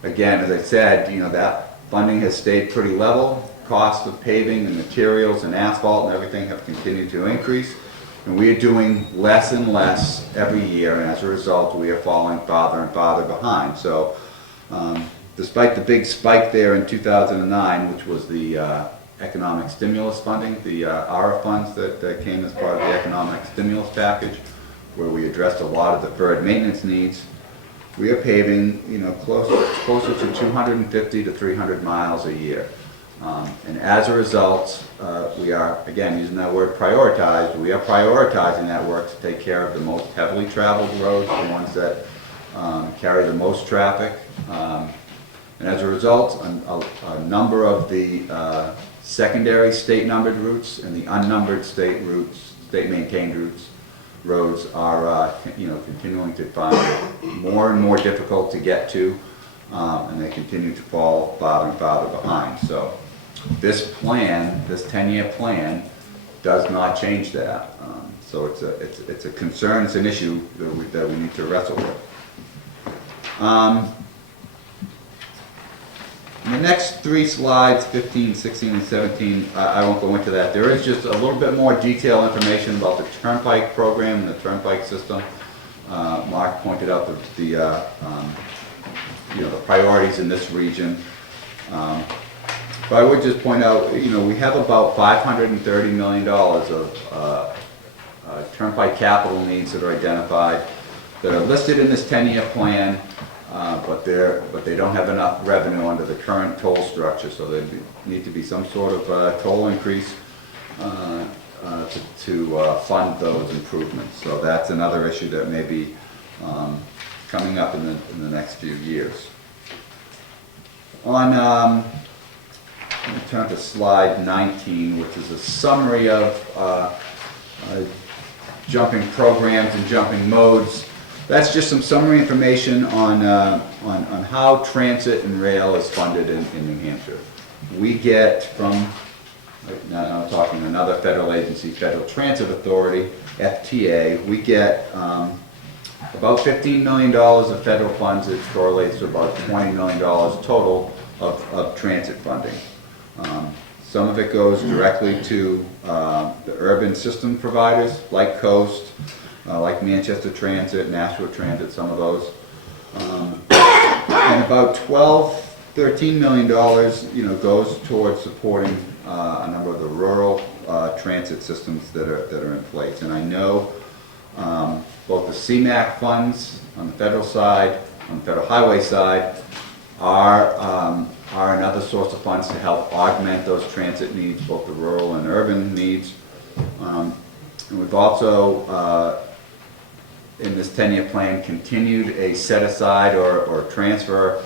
Again, as I said, that funding has stayed pretty level. Cost of paving and materials and asphalt and everything have continued to increase. And we are doing less and less every year, and as a result, we are falling farther and farther behind. So despite the big spike there in 2009, which was the economic stimulus funding, the ARA funds that came as part of the economic stimulus package, where we addressed a lot of deferred maintenance needs, we are paving closer to 250 to 300 miles a year. And as a result, we are, again, using that word prioritize, we are prioritizing that work to take care of the most heavily traveled roads, the ones that carry the most traffic. And as a result, a number of the secondary state numbered routes and the unnumbered state routes, state maintained roads are continuing to find more and more difficult to get to, and they continue to fall farther and farther behind. So this plan, this 10-year plan, does not change that. So it's a concern, it's an issue that we need to wrestle with. In the next 3 slides, 15, 16, and 17, I won't go into that. There is just a little bit more detailed information about the Turnpike program and the Turnpike system. Mark pointed out the priorities in this region. But I would just point out, we have about $530 million of Turnpike capital needs that are identified, that are listed in this 10-year plan. but they don't have enough revenue under the current toll structure, so there need to be some sort of toll increase to fund those improvements. So that's another issue that may be coming up in the next few years. On, let me turn to slide 19, which is a summary of jumping programs and jumping modes. That's just some summary information on how transit and rail is funded in New Hampshire. We get from, now I'm talking another federal agency, Federal Transit Authority, FTA, we get about $15 million of federal funds. It correlates to about $20 million total of transit funding. Some of it goes directly to the urban system providers like Coast, like Manchester Transit, Nashua Transit, some of those. And about $13 million, goes towards supporting a number of the rural transit systems that are in place. And I know both the CMAQ funds on the federal side, on the federal highway side, are another source of funds to help augment those transit needs, both the rural and urban needs. And we've also, in this 10-year plan, continued a set-aside or transfer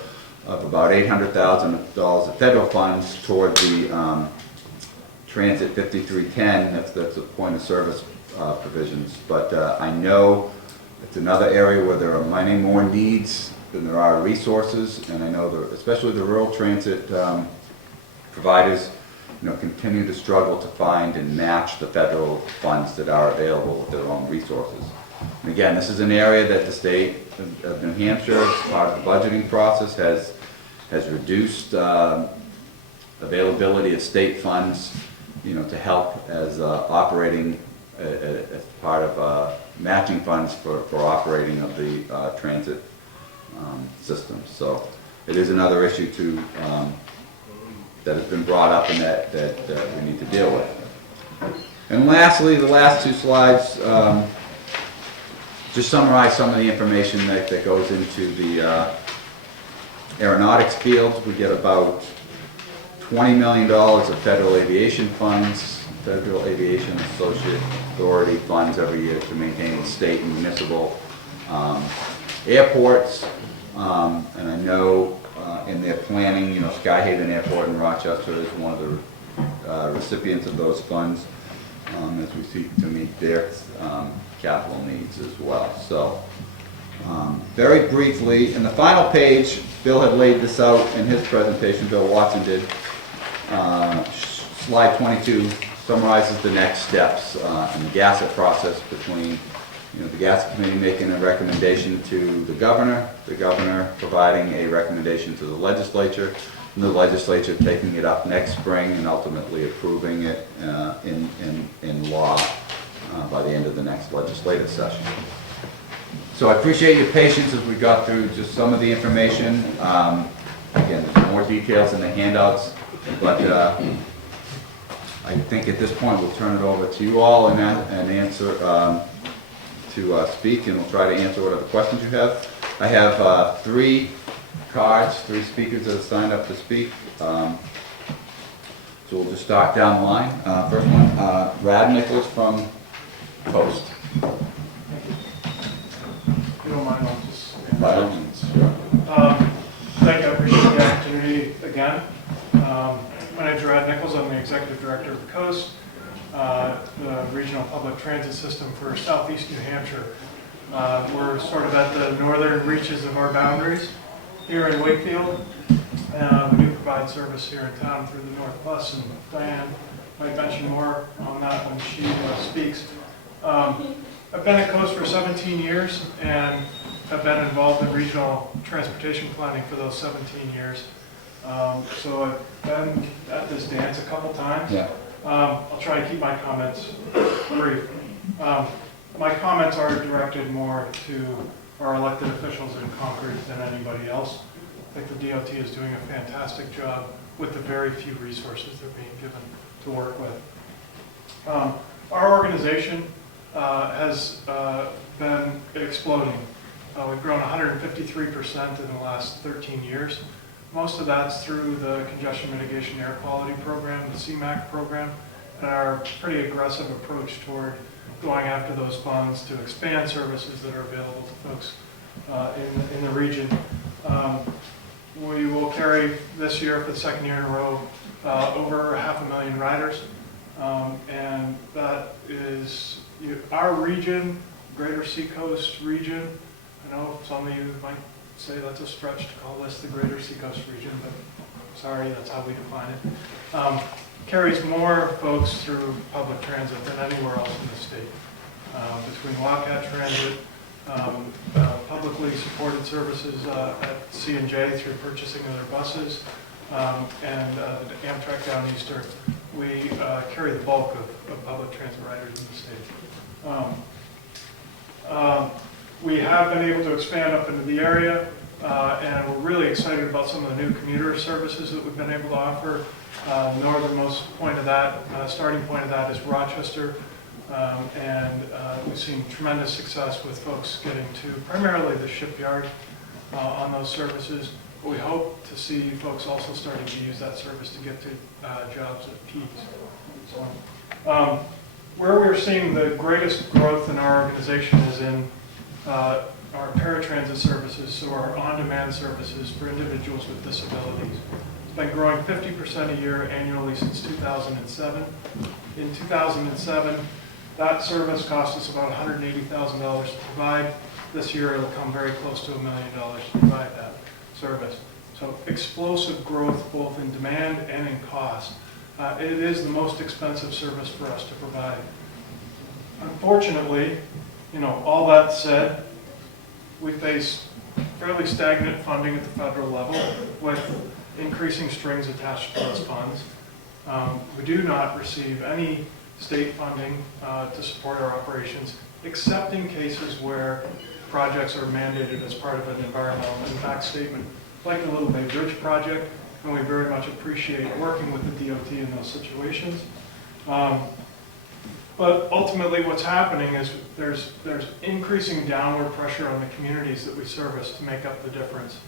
of about $800,000 of federal funds toward the Transit 5310, that's the point of service provisions. But I know it's another area where there are many more needs than there are resources, and I know especially the rural transit providers, continue to struggle to find and match the federal funds that are available with their own resources. And again, this is an area that the state of New Hampshire, as part of the budgeting process, has reduced availability of state funds, to help as operating as part of matching funds for operating of the transit system. So it is another issue that has been brought up and that we need to deal with. And lastly, the last two slides just summarize some of the information that goes into the aeronautics field. We get about $20 million of federal aviation funds, Federal Aviation Associate Authority funds every year to maintain state and municipal airports. And I know in their planning, Skyhaven Airport in Rochester is one of the recipients of those funds as we seek to meet their capital needs as well. So very briefly, in the final page, Bill had laid this out in his presentation, Bill Watson did. Slide 22 summarizes the next steps in the Gacit process between the Gacit committee making a recommendation to the governor providing a recommendation to the legislature, and the legislature taking it up next spring and ultimately approving it in law by the end of the next legislative session. So I appreciate your patience as we got through just some of the information. Again, there's more details in the handouts, but I think at this point we'll turn it over to you all and answer to speak, and we'll try to answer whatever questions you have. I have three speakers that have signed up to speak. So we'll just start down the line. First one, Brad Nichols from Coast. Thank you. If you don't mind, I'll just... By all means, sure. Thank you, I appreciate the opportunity again. My name is Brad Nichols, I'm the Executive Director of the Coast, the regional public transit system for southeast New Hampshire. We're sort of at the northern reaches of our boundaries here in Wakefield. We do provide service here in town through the North Bus, and Diane might mention more on that when she speaks. I've been at Coast for 17 years and have been involved in regional transportation planning for those 17 years. So I've been at this dance a couple times. Yeah. I'll try to keep my comments brief. My comments are directed more to our elected officials in Concord than anybody else. I think the DOT is doing a fantastic job with the very few resources they're being given to work with. Our organization has been exploding We've grown 153% in the last 13 years. Most of that's through the Congestion Mitigation Air Quality Program, the CMAQ program, and our pretty aggressive approach toward going after those funds to expand services that are available to folks in the region. We will carry this year, for the second year in a row, over 500,000 riders. And that is our region, Greater Seacoast region. I know some of you might say that's a stretch to call this the Greater Seacoast region, but sorry, that's how we define it. Carries more folks through public transit than anywhere else in the state. Between Wildcat Transit, publicly supported services at C&J through purchasing of their buses, and Amtrak Down Easter, we carry the bulk of public transit riders in the state. We have been able to expand up into the area, and we're really excited about some of the new commuter services that we've been able to offer. Northernmost point of that, starting point of that is Rochester, and we've seen tremendous success with folks getting to primarily the shipyard on those services. But we hope to see folks also starting to use that service to get to jobs at Keys. So, where we're seeing the greatest growth in our organization is in our paratransit services, so our on-demand services for individuals with disabilities. It's been growing 50% a year annually since 2007. In 2007, that service cost us about $180,000 to provide. This year it'll come very close to $1 million to provide that service. So explosive growth both in demand and in cost. It is the most expensive service for us to provide. Unfortunately, all that said, we face fairly stagnant funding at the federal level with increasing strings attached to those funds. We do not receive any state funding to support our operations, except in cases where projects are mandated as part of an environmental impact statement, like the Little Bay Bridge project, and we very much appreciate working with the DOT in those situations. But ultimately what's happening is there's increasing downward pressure on the communities that we service to make up the difference.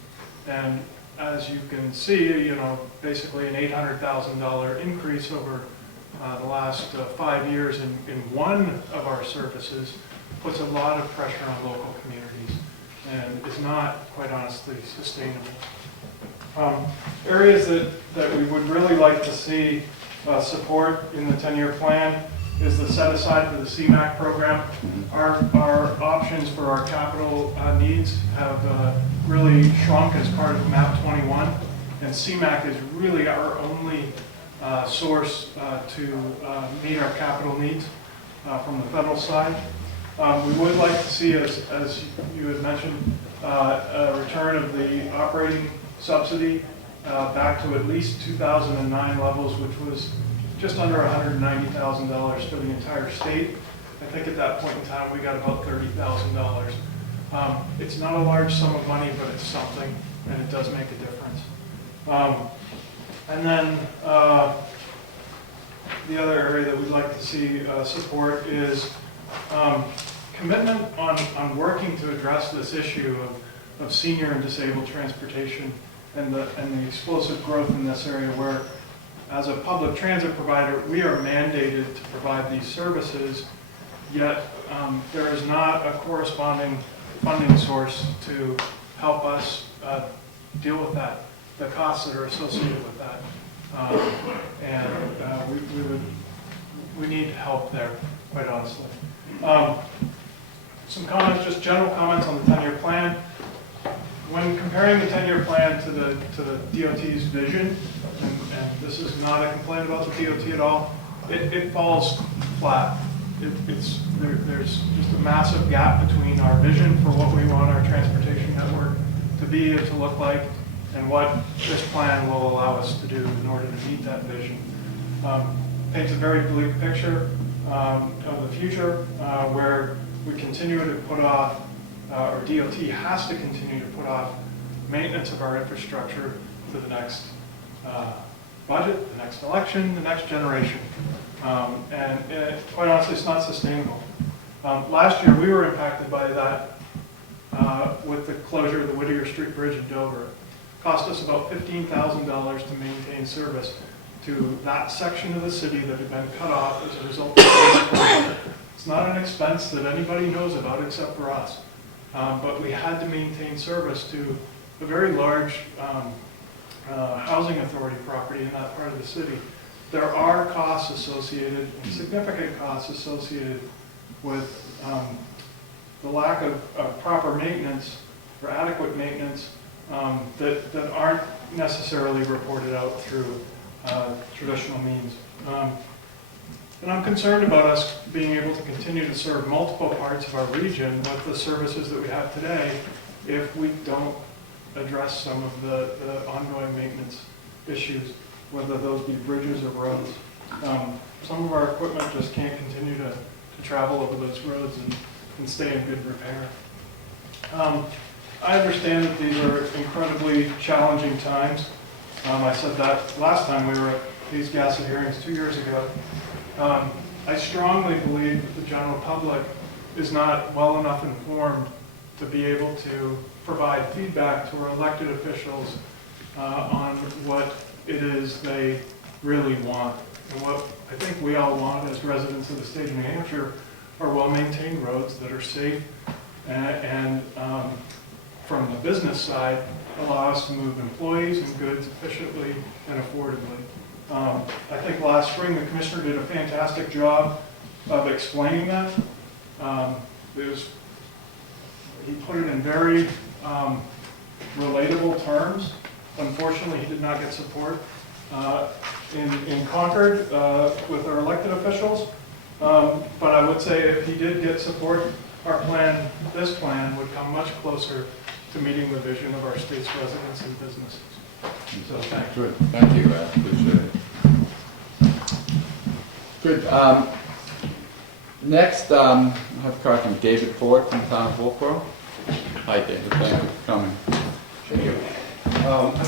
And as you can see, basically an $800,000 increase over the last 5 years in one of our services puts a lot of pressure on local communities and is not, quite honestly, sustainable. Areas that we would really like to see support in the 10-year plan is the set aside for the CMAQ program. Our options for our capital needs have really shrunk as part of MAP 21, and CMAQ is really our only source to meet our capital needs from the federal side. We would like to see, as you had mentioned, a return of the operating subsidy back to at least 2009 levels, which was just under $190,000 for the entire state. I think at that point in time we got about $30,000. It's not a large sum of money, but it's something, and it does make a difference. And then the other area that we'd like to see support is commitment on working to address this issue of senior and disabled transportation and the explosive growth in this area where, as a public transit provider, we are mandated to provide these services, yet there is not a corresponding funding source to help us deal with that, the costs that are associated with that. We need help there, quite honestly. Some comments, just general comments on the 10-year plan. When comparing the 10-year plan to the DOT's vision, and this is not a complaint about the DOT at all, it falls flat. There's just a massive gap between our vision for what we want our transportation network to be and to look like, and what this plan will allow us to do in order to meet that vision. Paints a very bleak picture of the future where we continue to put off, or DOT has to continue to put off maintenance of our infrastructure to the next budget, the next election, the next generation. And quite honestly, it's not sustainable. Last year, we were impacted by that with the closure of the Whittier Street Bridge in Dover. It cost us about $15,000 to maintain service to that section of the city that had been cut off as a result of the closure. It's not an expense that anybody knows about except for us. But we had to maintain service to a very large housing authority property in that part of the city. There are costs associated, significant costs associated with the lack of proper maintenance or adequate maintenance that aren't necessarily reported out through traditional means. And I'm concerned about us being able to continue to serve multiple parts of our region with the services that we have today if we don't address some of the ongoing maintenance issues, whether those be bridges or roads. Some of our equipment just can't continue to travel over those roads and stay in good repair. I understand that these are incredibly challenging times. I said that last time we were at these Gacit hearings 2 years ago. I strongly believe that the general public is not well enough informed to be able to provide feedback to our elected officials on what it is they really want. And what I think we all want as residents of the state of New Hampshire are well-maintained roads that are safe and from the business side, allow us to move employees and goods efficiently and affordably. I think last spring the commissioner did a fantastic job of explaining that. He put it in very relatable terms. Unfortunately, he did not get support in Concord with our elected officials. But I would say if he did get support, our plan, this plan, would come much closer to meeting the vision of our state's residents and businesses. So thank you. Good, thank you, appreciate it. Good. Next, I have a card from David Ford from the town of Wolfboro. Hi, David, thank you for coming. Thank you.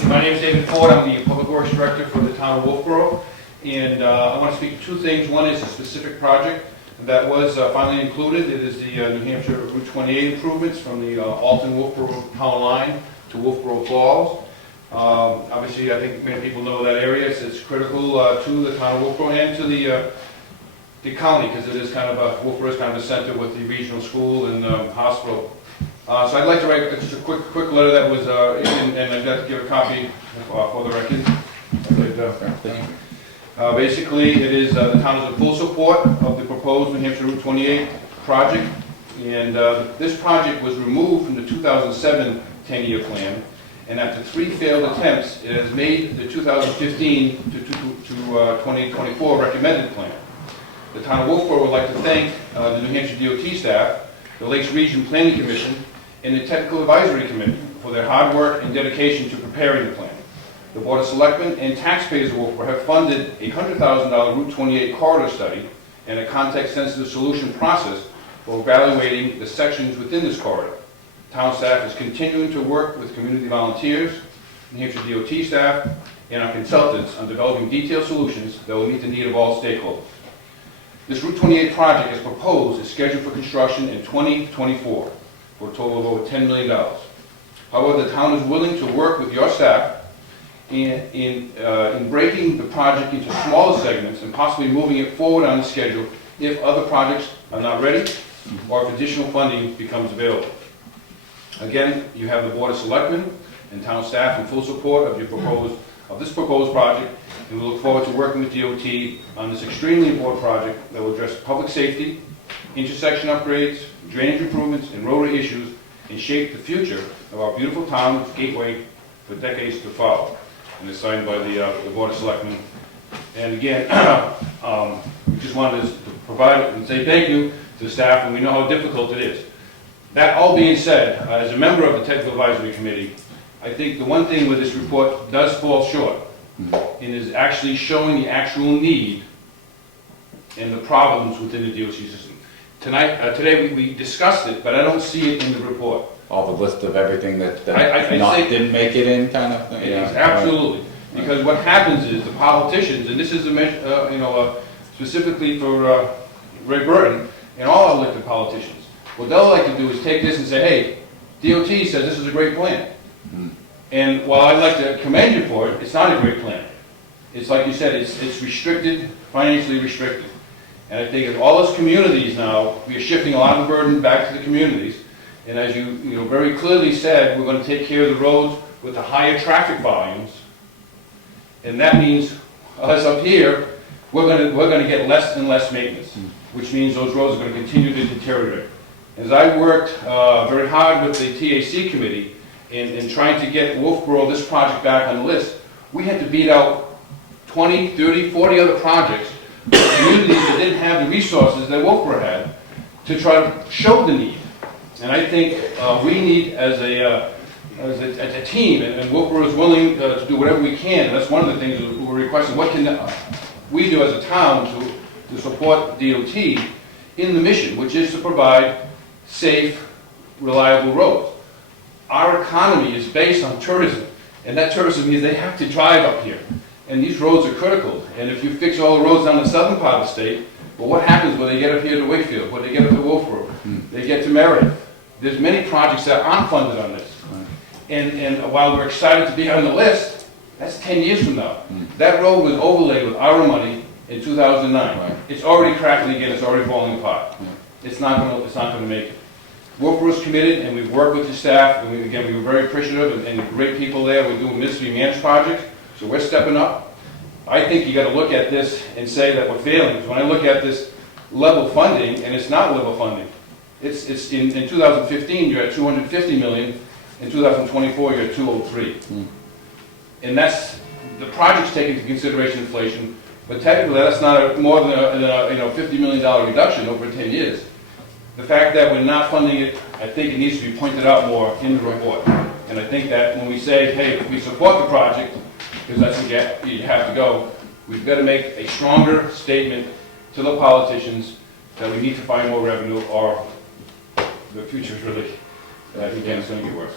My name is David Ford. I'm the Public Works Director for the town of Wolfboro. And I want to speak to two things. One is a specific project that was finally included. It is the New Hampshire Route 28 improvements from the Alton-Wolfboro town line to Wolfboro Falls. Obviously, I think many people know that area. It's critical to the town of Wolfboro and to the county, because it is kind of Wolfboro is kind of a center with the regional school and hospital. So I'd like to write just a quick letter that was, and I'd like to give a copy for the record. Basically, it is the town is in full support of the proposed New Hampshire Route 28 project, and this project was removed from the 2007 10-year plan, and after 3 failed attempts, it has made the 2015 to 2024 recommended plan. The town of Wolfboro would like to thank the New Hampshire DOT staff, the Lakes Region Planning Commission, and the Technical Advisory Committee for their hard work and dedication to preparing the plan. The Board of Selectmen and taxpayers of Wolfboro have funded a $100,000 Route 28 corridor study and a context-sensitive solution process for evaluating the sections within this corridor. Town staff is continuing to work with community volunteers, New Hampshire DOT staff, and our consultants on developing detailed solutions that will meet the need of all stakeholders. This Route 28 project, as proposed, is scheduled for construction in 2024 for a total of over $10 million. However, the town is willing to work with your staff in breaking the project into smaller segments and possibly moving it forward on the schedule if other projects are not ready or if additional funding becomes available. Again, you have the Board of Selectmen and town staff in full support of this proposed project, and we look forward to working with DOT on this extremely important project that will address public safety, intersection upgrades, drainage improvements, and roadway issues, and shape the future of our beautiful town gateway for decades to follow. And it's signed by the Board of Selectmen. And again, we just wanted to provide it and say thank you to the staff, and we know how difficult it is. That all being said, as a member of the Technical Advisory Committee, I think the one thing where this report does fall short and is actually showing the actual need and the problems within the DOT system. Today we discussed it, but I don't see it in the report. All the list of everything that I didn't make it in, kind of thing? Yes, absolutely. Because what happens is the politicians, and this is specifically for Ray Burton and all elected politicians, what they'll like to do is take this and say, hey, DOT says this is a great plan. And while I'd like to commend you for it, it's not a great plan. It's like you said, it's restricted, financially restricted. And I think in all those communities now, we are shifting a lot of the burden back to the communities. And as you very clearly said, we're going to take care of the roads with the higher traffic volumes. And that means us up here, we're going to get less and less maintenance, which means those roads are going to continue to deteriorate. As I worked very hard with the TAC committee in trying to get Wolfboro, this project, back on the list, we had to beat out 20, 30, 40 other projects, communities that didn't have the resources that Wolfboro had, to try to show the need. And I think we need, as a team, and Wolfboro is willing to do whatever we can, and that's one of the things that we're requesting, what can we do as a town to support DOT in the mission, which is to provide safe, reliable roads. Our economy is based on tourism, and that tourism means they have to drive up here. And these roads are critical. And if you fix all the roads down the southern part of the state, well, what happens when they get up here to Wakefield, when they get up to Wolfboro, they get to Meredith? There's many projects that aren't funded on this. And while we're excited to be on the list, that's 10 years from now. That road was overlaid with our money in 2009. Right. It's already cracking again, it's already falling apart. It's not going to make it. Wolfboro's committed, and we've worked with the staff, and we were very appreciative, and great people there. We're doing municipally managed projects, so we're stepping up. I think you got to look at this and say that we're failing. Because when I look at this level funding, and it's not level funding. It's in 2015 you're at 250 million. In 2024 you're at 203. And that's the project's taking into consideration inflation, but technically that's not more than a $50 million reduction over 10 years. The fact that we're not funding it, I think it needs to be pointed out more in the report. And I think that when we say, hey, we support the project, because that's what you have to go, we've got to make a stronger statement to the politicians that we need to find more revenue, or the future's really, I think it's going to get worse.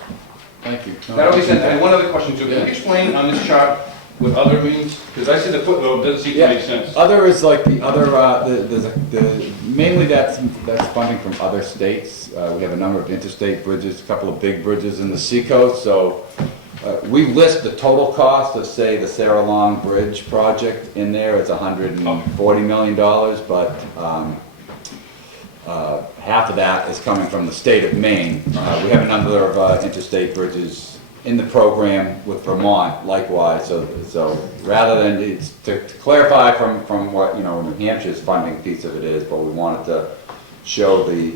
Thank you. That always said, and one other question too. Can you explain on this chart what other means? Because I see the footnote, doesn't seem to make sense. Other is like the other, mainly that's funding from other states. We have a number of interstate bridges, a couple of big bridges in the seacoast. So we list the total cost of, say, the Sarah Long Bridge project in there. It's $140 million, but half of that is coming from the state of Maine. We have a number of interstate bridges in the program with Vermont, likewise. So rather than to clarify from what New Hampshire's funding piece of it is, but we wanted to show the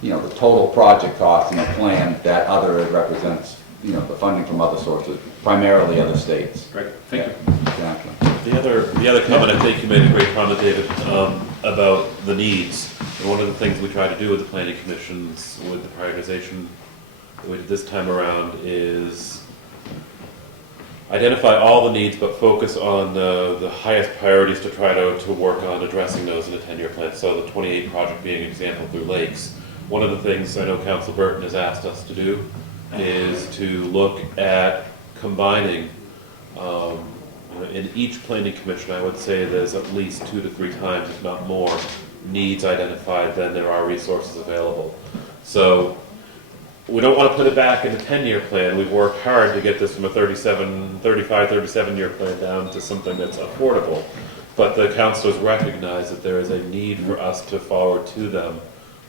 the total project cost in the plan. That other represents the funding from other sources, primarily other states. Great, thank you. Exactly. The other comment, I think you made a great comment, David, about the needs. And one of the things we try to do with the planning commissions, with the prioritization that we did this time around, is identify all the needs, but focus on the highest priorities to try to work on addressing those in a 10-year plan. So the 28 project being an example through Lakes. One of the things I know Council Burton has asked us to do is to look at combining in each planning commission. I would say there's at least 2 to 3 times, if not more, needs identified than there are resources available. So we don't want to put it back in a 10-year plan. We've worked hard to get this from a 35, 37-year plan down to something that's affordable. But the councilors recognize that there is a need for us to forward to them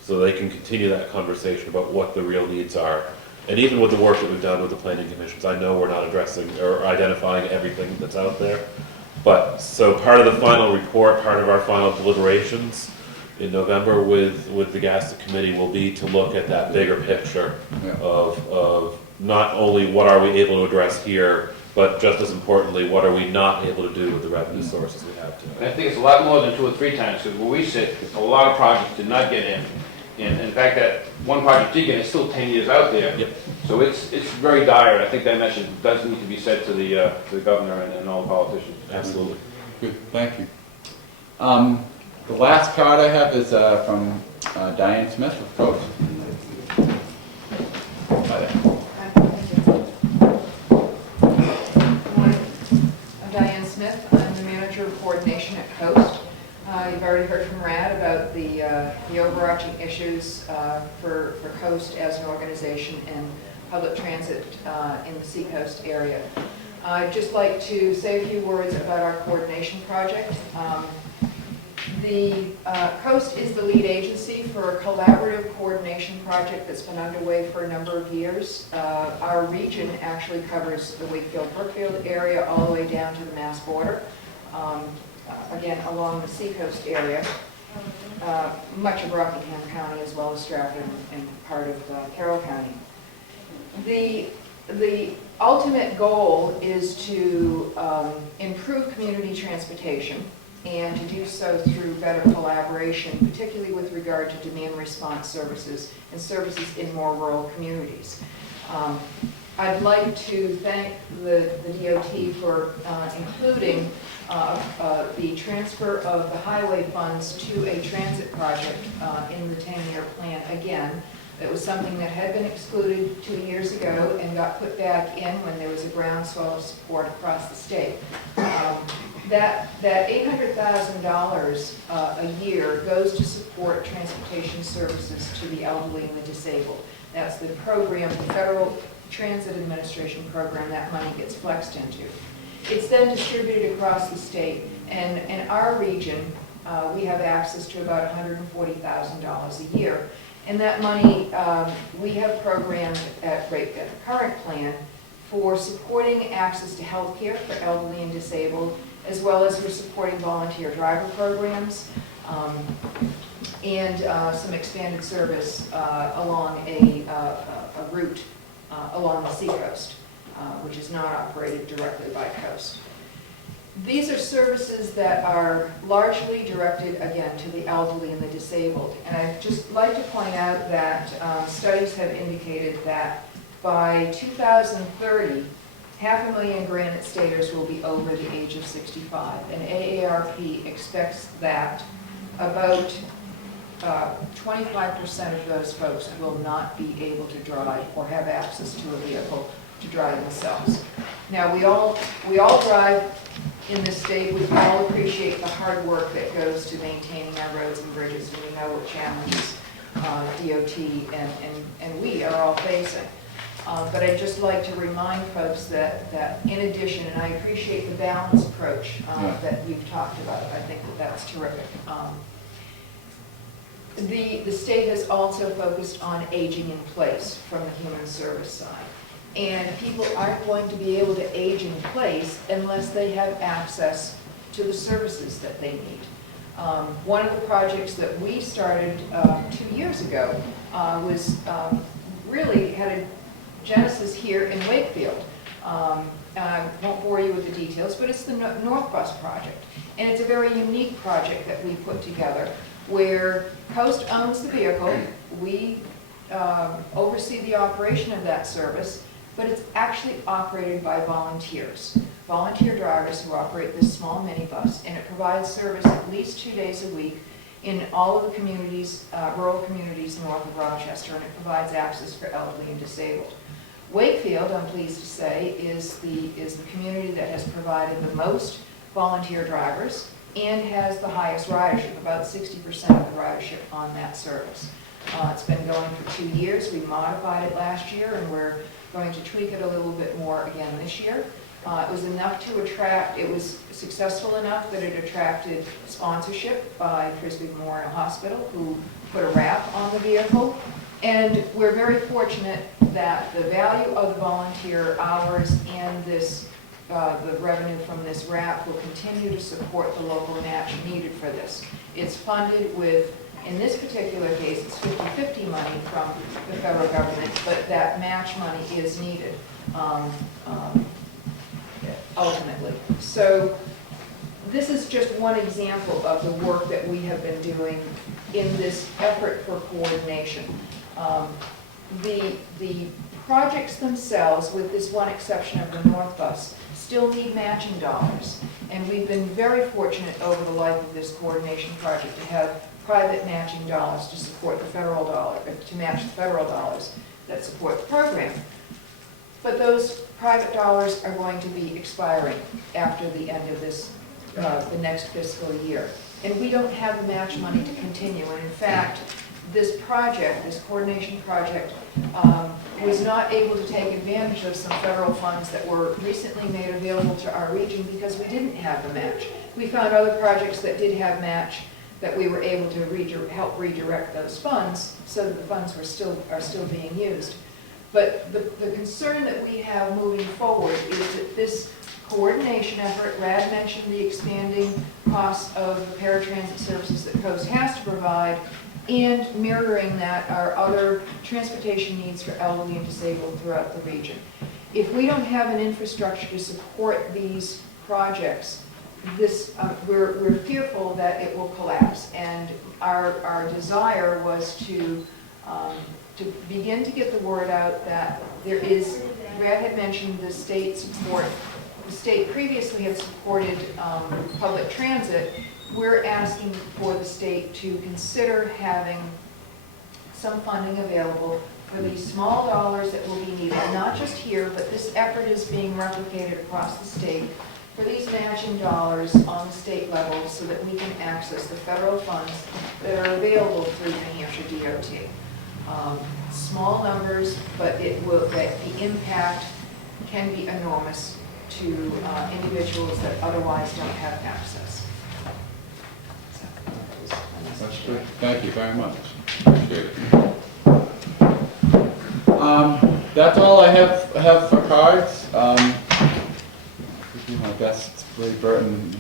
so they can continue that conversation about what the real needs are. And even with the work that we've done with the planning commissions, I know we're not addressing or identifying everything that's out there. But so part of the final report, part of our final deliberations in November with the Gacit committee will be to look at that bigger picture of not only what are we able to address here, but just as importantly, what are we not able to do with the revenue sources we have today. And I think it's a lot more than 2 or 3 times, because where we sit, a lot of projects did not get in. And in fact, that one project did get in, it's still 10 years out there. Yep. So it's very dire, and I think that message does need to be said to the governor and all the politicians. Absolutely. Good, thank you. The last card I have is from Diane Smith with Coast. Hi there. I'm Diane Smith. I'm the manager of coordination at Coast. you've already heard from Rad about the overarching issues for Coast as an organization and public transit in the Seacoast area. I'd just like to say a few words about our coordination project. The Coast is the lead agency for a collaborative coordination project that's been underway for a number of years. Our region actually covers the Wakefield-Brookfield area all the way down to the Mass border, again along the Seacoast area, much of Rockingham County as well as Stratford and part of Carroll County. The ultimate goal is to improve community transportation and to do so through better collaboration, particularly with regard to demand response services and services in more rural communities. I'd like to thank the DOT for including the transfer of the highway funds to a transit project in the 10-year plan again. It was something that had been excluded 2 years ago and got put back in when there was a groundswell of support across the state. That $800,000 a year goes to support transportation services to the elderly and the disabled. That's the program, the Federal Transit Administration program that money gets flexed into. It's then distributed across the state, and in our region, we have access to about $140,000 a year. And that money we have programmed at the current plan for supporting access to health care for elderly and disabled, as well as for supporting volunteer driver programs and some expanded service along a route along the seacoast, which is not operated directly by Coast. These are services that are largely directed, again, to the elderly and the disabled. And I'd just like to point out that studies have indicated that by 2030, 500,000 Granite Staters will be over the age of 65. And AARP expects that about 25% of those folks will not be able to drive or have access to a vehicle to drive themselves. Now, we all drive in this state. We all appreciate the hard work that goes to maintaining our roads and bridges, and we know what challenges DOT and we are all facing. But I'd just like to remind folks that in addition, and I appreciate the balanced approach that you've talked about. I think that that's terrific. The state has also focused on aging in place from the human service side. And people aren't going to be able to age in place unless they have access to the services that they need. One of the projects that we started 2 years ago was really had a genesis here in Wakefield. I won't bore you with the details, but it's the North Bus project. And it's a very unique project that we put together where Coast owns the vehicle. We oversee the operation of that service, but it's actually operated by volunteers. Volunteer drivers who operate this small minibus, and it provides service at least 2 days a week in all of the communities, rural communities north of Rochester, and it provides access for elderly and disabled. Wakefield, I'm pleased to say, is the community that has provided the most volunteer drivers and has the highest ridership, about 60% of the ridership on that service. It's been going for 2 years. We modified it last year, and we're going to tweak it a little bit more again this year. It was enough to attract, it was successful enough that it attracted sponsorship by Frisbee Memorial Hospital, who put a wrap on the vehicle. And we're very fortunate that the value of the volunteer hours and this, the revenue from this wrap will continue to support the local match needed for this. It's funded with, in this particular case, it's 50-50 money from the federal government, but that match money is needed ultimately. So this is just one example of the work that we have been doing in this effort for coordination. The projects themselves, with this one exception of the North Bus, still need matching dollars. And we've been very fortunate over the life of this coordination project to have private matching dollars to support the federal dollar, to match the federal dollars that support the program. But those private dollars are going to be expiring after the end of this, the next fiscal year. And we don't have the match money to continue. And in fact, this project, this coordination project, was not able to take advantage of some federal funds that were recently made available to our region because we didn't have the match. We found other projects that did have match that we were able to help redirect those funds so that the funds are still being used. But the concern that we have moving forward is that this coordination effort, Brad mentioned the expanding costs of the paratransit services that Coast has to provide, and mirroring that are other transportation needs for elderly and disabled throughout the region. If we don't have an infrastructure to support these projects, we're fearful that it will collapse. And our desire was to begin to get the word out that there is, Brad had mentioned the state support. The state previously had supported public transit. We're asking for the state to consider having some funding available for these small dollars that will be needed, not just here, but this effort is being replicated across the state, for these matching dollars on the state level so that we can access the federal funds that are available through the New Hampshire DOT. Small numbers, but that the impact can be enormous to individuals that otherwise don't have access. That's good. Thank you very much. Appreciate it. That's all I have for cards. I'll do my best to really Burton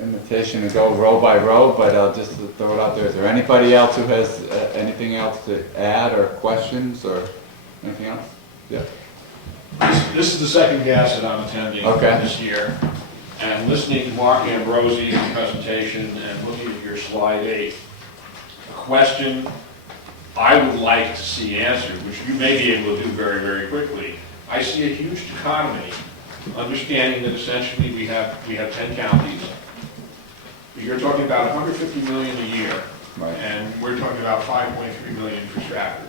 invitation to go row by row, but I'll just throw it out there. Is there anybody else who has anything else to add or questions or anything else? Yeah. This is the second Gacit I'm attending Okay. this year, and listening to Mark Ambrosi's presentation and looking at your slide 8, a question I would like to see answered, which you may be able to do very, very quickly. I see a huge dichotomy, understanding that essentially we have 10 counties. You're talking about 150 million a year, Right. and we're talking about 5.3 million for Stratford.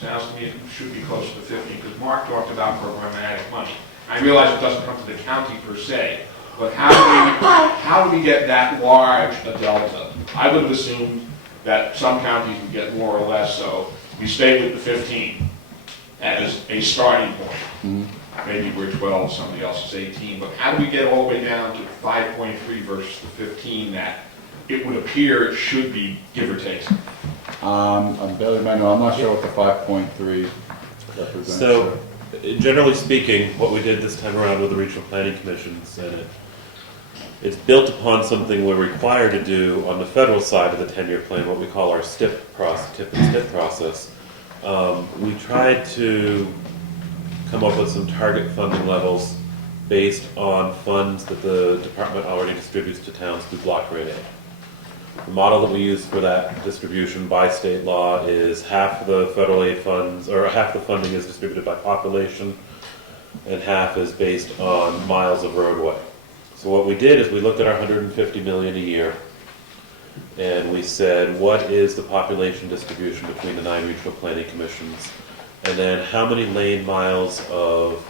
Sounds to me it should be closer to 50, because Mark talked about programmatic money. I realize it doesn't come to the county per se, but how do we get that large a delta? I would have assumed that some counties would get more or less, so we stay with the 15 as a starting point. Mm-hmm. Maybe we're 12, somebody else is 18, but how do we get all the way down to 5.3 versus the 15 that it would appear it should be, give or take? I'm barely manual. I'm not sure what the 5.3 represents. So, generally speaking, what we did this time around with the Regional Planning Commissions, and it's built upon something we're required to do on the federal side of the 10-year plan, what we call our STIP and STIP process. We tried to come up with some target funding levels based on funds that the department already distributes to towns through block grant aid. The model that we use for that distribution by state law is half the federal aid funds, or half the funding is distributed by population, and half is based on miles of roadway. So what we did is we looked at our 150 million a year, and we said, what is the population distribution between the 9 regional planning commissions? And then how many lane miles of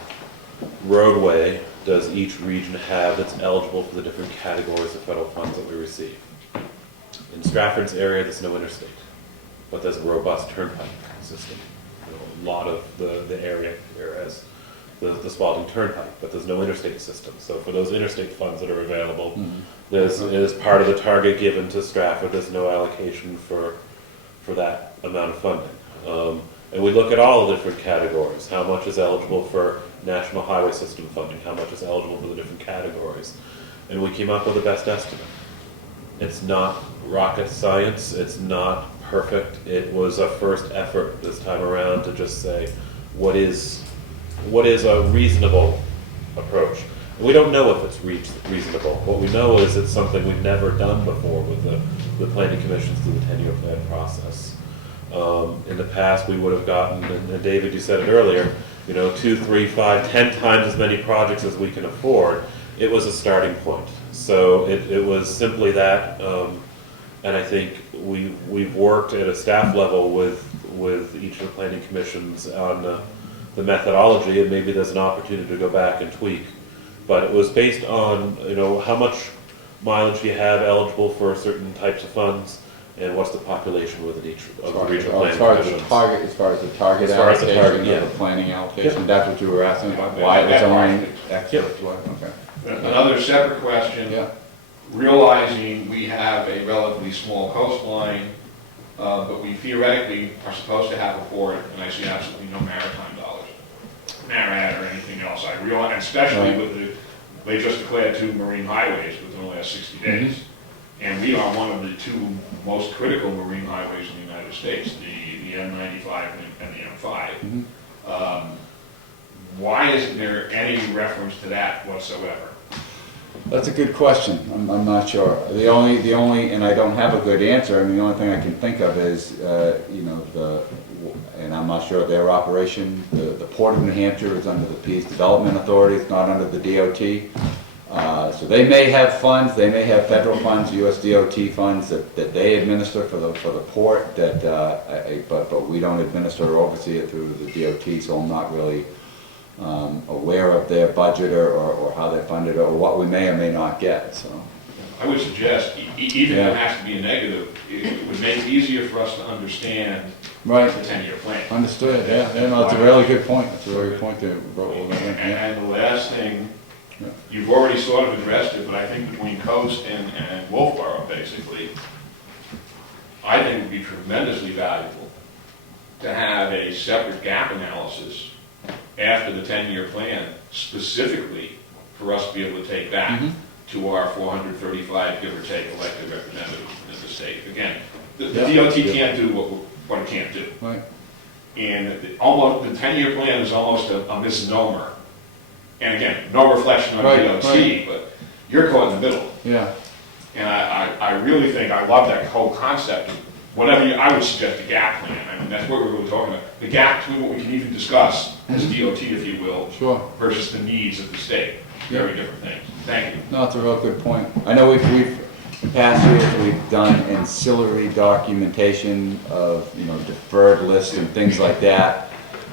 roadway does each region have that's eligible for the different categories of federal funds that we receive? In Stratford's area, there's no interstate, but there's a robust turnpike system. A lot of the area here has the Spalding Turnpike, but there's no interstate system. So for those interstate funds that are available, there's part of the target given to Stratford. There's no allocation for that amount of funding. And we look at all the different categories. How much is eligible for National Highway System funding? How much is eligible for the different categories? And we came up with the best estimate. It's not rocket science. It's not perfect. It was a first effort this time around to just say, what is a reasonable approach? We don't know if it's reasonable. What we know is it's something we've never done before with the planning commissions through the 10-year plan process. In the past, we would have gotten, and David, you said it earlier, 2, 3, 5, 10 times as many projects as we can afford. It was a starting point. So it was simply that, and I think we've worked at a staff level with each of the planning commissions on the methodology, and maybe there's an opportunity to go back and tweak. But it was based on how much mileage you have eligible for certain types of funds, and what's the population within each of the regional planning As far as the commissions. target, as far as the target As far as the allocation, target, yeah. or the planning allocation, that's what you were asking about, Yeah, why it was that part. only X, Yep. Y, okay. Another separate question. Yeah, Realizing we have a relatively small coastline, but we theoretically are supposed to have a port, and I see absolutely no maritime dollars, MARAD or anything else. I realize, especially Right. with they just declared 2 marine highways within the last 60 days. And we are one of the 2 most critical marine highways in the United States, the M95 and the M5. Why isn't there any reference to that whatsoever? that's a good question, I'm not sure. The only, and I don't have a good answer, I mean, the only thing I can think of is, you know, and I'm not sure of their operation, the Port of New Hampshire is under the Peace Development Authority, it's not under the DOT. So they may have funds, they may have federal funds, US DOT funds that they administer for the port, but we don't administer or oversee it through the DOT, so I'm not really aware of their budget or how they're funded or what we may or may not get, so. I would suggest, even if Yeah. it has to be a negative, it would make it easier for us to understand Right, the 10-year plan. understood, yeah, no, that's a really good point, that's a very good point to brought over there, yeah. And the last thing, Yeah. you've already sort of addressed it, but I think between Coast and Wolfboro, basically, I think it would be tremendously valuable to have a separate gap analysis after the 10-year plan, specifically for us to be able to take back to our 435, give or take, elected representatives in the state. Again, the Yeah. DOT can't do what it can't do. Right, And the 10-year plan is almost a misnomer. And again, no reflection on Right, DOT, right. but you're caught in the middle. yeah, And I really think, I love that whole concept. I would suggest a gap plan. I mean, that's what we're really talking about. The gap between what we can even discuss as DOT, if you will, sure. versus the needs of the state. Very different things. Thank you. No, it's a real good point. I know we've in past years, we've done ancillary documentation of, you know, deferred lists and things like that,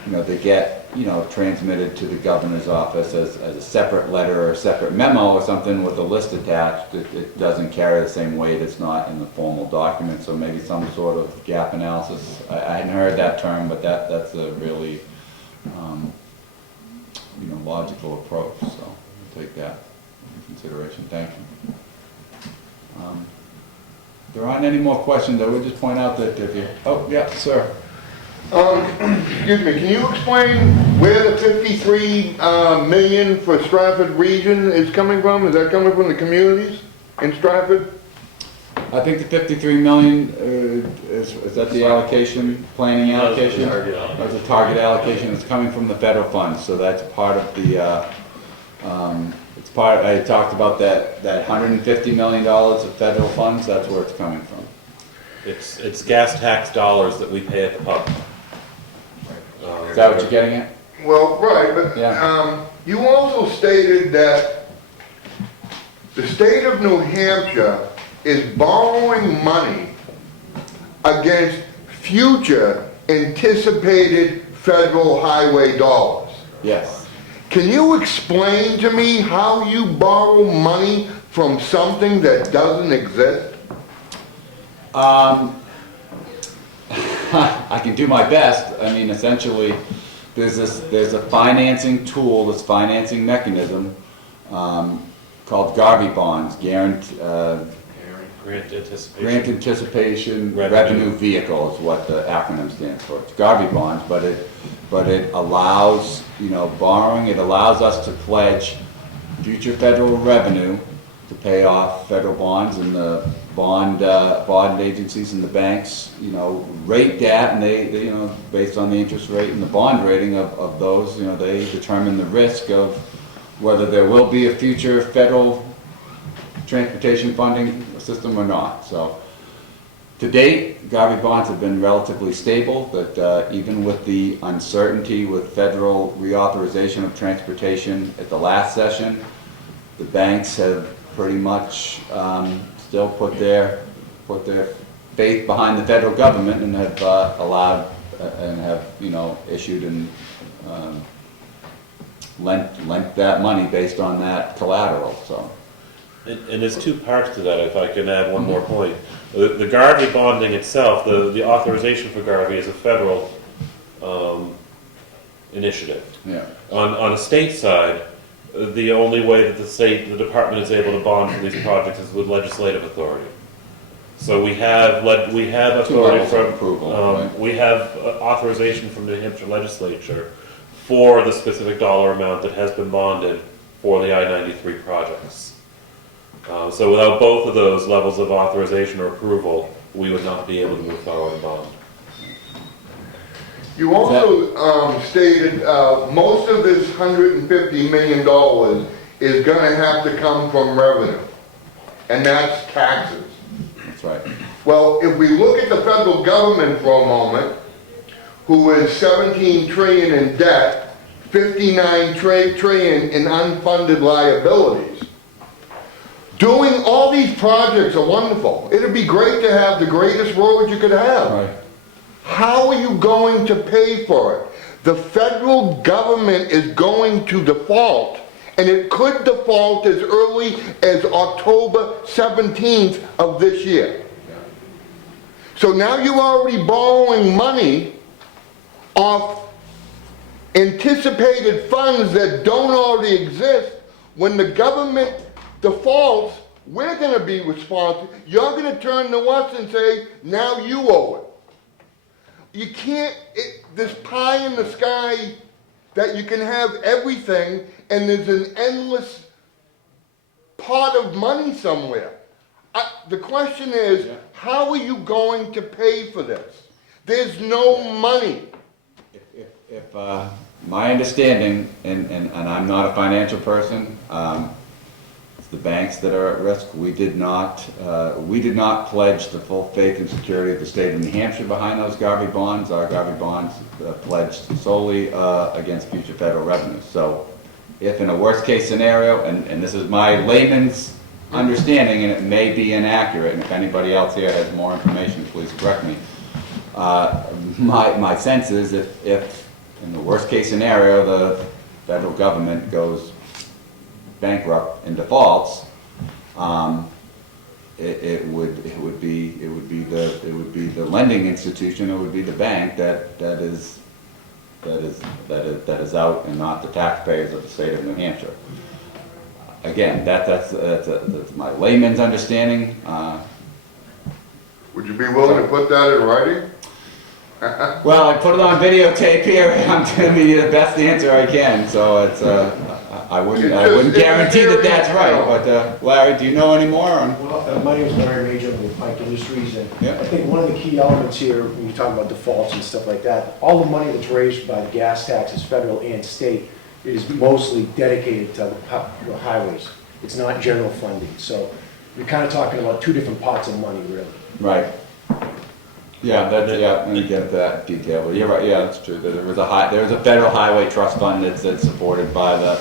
you know, that get, you know, transmitted to the governor's office as a separate letter or a separate memo or something with a list attached. It doesn't carry the same weight, it's not in the formal document, so maybe some sort of gap analysis. I hadn't heard that term, but that's a really, you know, logical approach, so we'll take that into consideration. Thank you. There aren't any more questions. I would just point out that if you, oh, yeah, sir. Excuse me, can you explain where the 53 million for Stratford region is coming from? Is that coming from the communities in Stratford? I think the 53 million, is that the allocation, planning allocation? That's a target allocation. It's coming from the federal funds, so that's part of the, it's part, I talked about that $150 million of federal funds, that's where it's coming from. It's gas tax dollars that we pay at the pump. Is that what you're getting at? Well, right, but Yeah. you also stated that the state of New Hampshire is borrowing money against future anticipated federal highway dollars. Yes. Can you explain to me how you borrow money from something that doesn't exist? I can do my best. I mean, essentially, there's a financing tool, this financing mechanism, called Garvey bonds, Grant anticipation. Grant Anticipation Revenue. Revenue Vehicle is what the acronym stands for. It's Garvey bonds, but it allows, you know, borrowing, it allows us to pledge future federal revenue to pay off federal bonds, and the bond agencies and the banks, you know, rate that, and they, you know, based on the interest rate and the bond rating of those, you know, they determine the risk of whether there will be a future federal transportation funding system or not. So, to date, Garvey bonds have been relatively stable, but even with the uncertainty with federal reauthorization of transportation at the last session, the banks have pretty much still put their faith behind the federal government and have allowed and have, you know, issued and lent that money based on that collateral. So And there's two parts to that, if I can add one more point. The Garvey bonding itself, the authorization for Garvey is a federal initiative. Yeah. On a state side, the only way that the department is able to bond for these projects is with legislative authority. So we have authority levels of from approval, right? we have authorization from the Hampshire Legislature for the specific dollar amount that has been bonded for the I-93 projects. So without both of those levels of authorization or approval, we would not be able to move forward and bond. You also stated most of this $150 million is gonna have to come from revenue, and that's taxes. That's right. Well, if we look at the federal government for a moment, who is 17 trillion in debt, 59 trillion in unfunded liabilities, doing all these projects are wonderful. It'd be great to have the greatest roads you could have. Right. How are you going to pay for it? The federal government is going to default, and it could default as early as October 17th of this year. So now you're already borrowing money off anticipated funds that don't already exist. When the government defaults, we're going to be responsible. You're going to turn to us and say, now you owe it. You can't, this pie in the sky that you can have everything and there's an endless pot of money somewhere. The question is, how are you going to pay for this? There's no money. If my understanding, and I'm not a financial person, it's the banks that are at risk. We did not pledge the full faith and security of the state of New Hampshire behind those Garvey bonds. Our Garvey bonds pledged solely against future federal revenues. So if in a worst case scenario, and this is my layman's understanding, and it may be inaccurate, and if anybody else here has more information, please correct me. My sense is if in the worst case scenario, the federal government goes bankrupt and defaults, it would be the lending institution, it would be the bank that is out, and not the taxpayers of the state of New Hampshire. Again, that's my layman's understanding. Would you be willing to put that in writing? Well, I put it on videotape here, and I'm giving you the best answer I can, so it's, I wouldn't guarantee that that's right, but, Larry, do you know any more on? Well, my name is Larry Major, I'm with Pike Industries, and Yeah. I think one of the key elements here, when you talk about defaults and stuff like that, all the money that's raised by the gas taxes, federal and state, is mostly dedicated to the highways. It's not general funding, so you're kind of talking about two different pots of money, really. Right. Yeah, let me get to that detail, but you're right, yeah, that's true. There was a federal highway trust fund that's supported by the,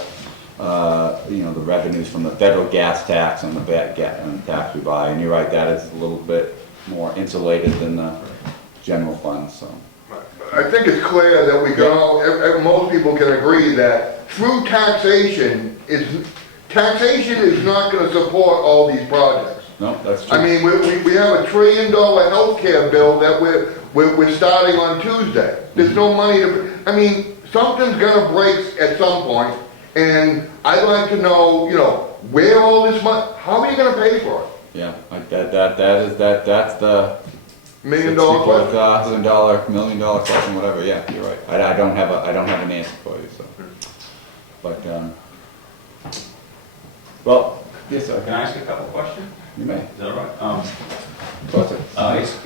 the revenues from the federal gas tax and the tax we buy, and you're right, that is a little bit more insulated than the general fund, so. I think it's clear that we can all, most people can agree that through taxation is not going to support all these projects. No, that's true. I mean, we have a $1 trillion healthcare bill that we're starting on Tuesday. There's no money to, I mean, something's gonna break at some point, and I'd like to know, where all this money, how are you gonna pay for it? Yeah, that's the $1 million question? $64,000, $1 million question, whatever, yeah, you're right. I don't have an answer for you, so. But, well, yes, sir. Can I ask a couple of questions? You may. Is that all right? Of course it.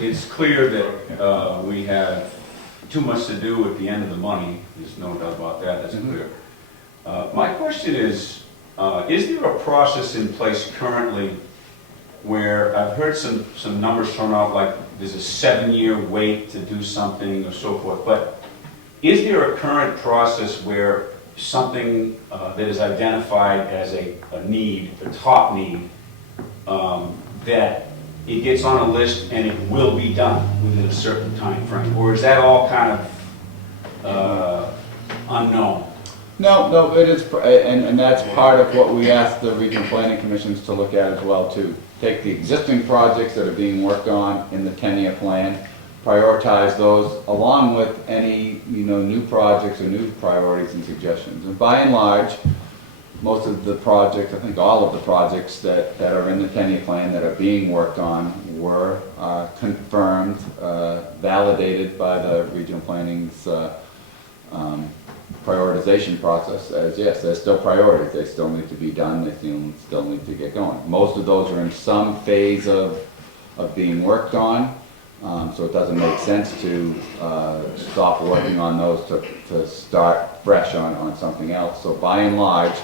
It's clear that we have too much to do at the end of the money. There's no doubt about that, that's clear. My question is there a process in place currently where I've heard some numbers thrown out, like there's a 7-year wait to do something or so forth, but is there a current process where something that is identified as a need, a top need, that it gets on a list and it will be done within a certain time frame? Or is that all kind of unknown? No, it is, and that's part of what we asked the regional planning commissions to look at as well too. Take the existing projects that are being worked on in the 10-year plan, prioritize those along with any, new projects or new priorities and suggestions. And by and large, most of the projects, I think all of the projects that are in the 10-year plan that are being worked on were confirmed, validated by the regional planning's prioritization process as, yes, there's still priorities. They still need to be done. They still need to get going. Most of those are in some phase of being worked on, so it doesn't make sense to stop working on those to start fresh on something else. So by and large,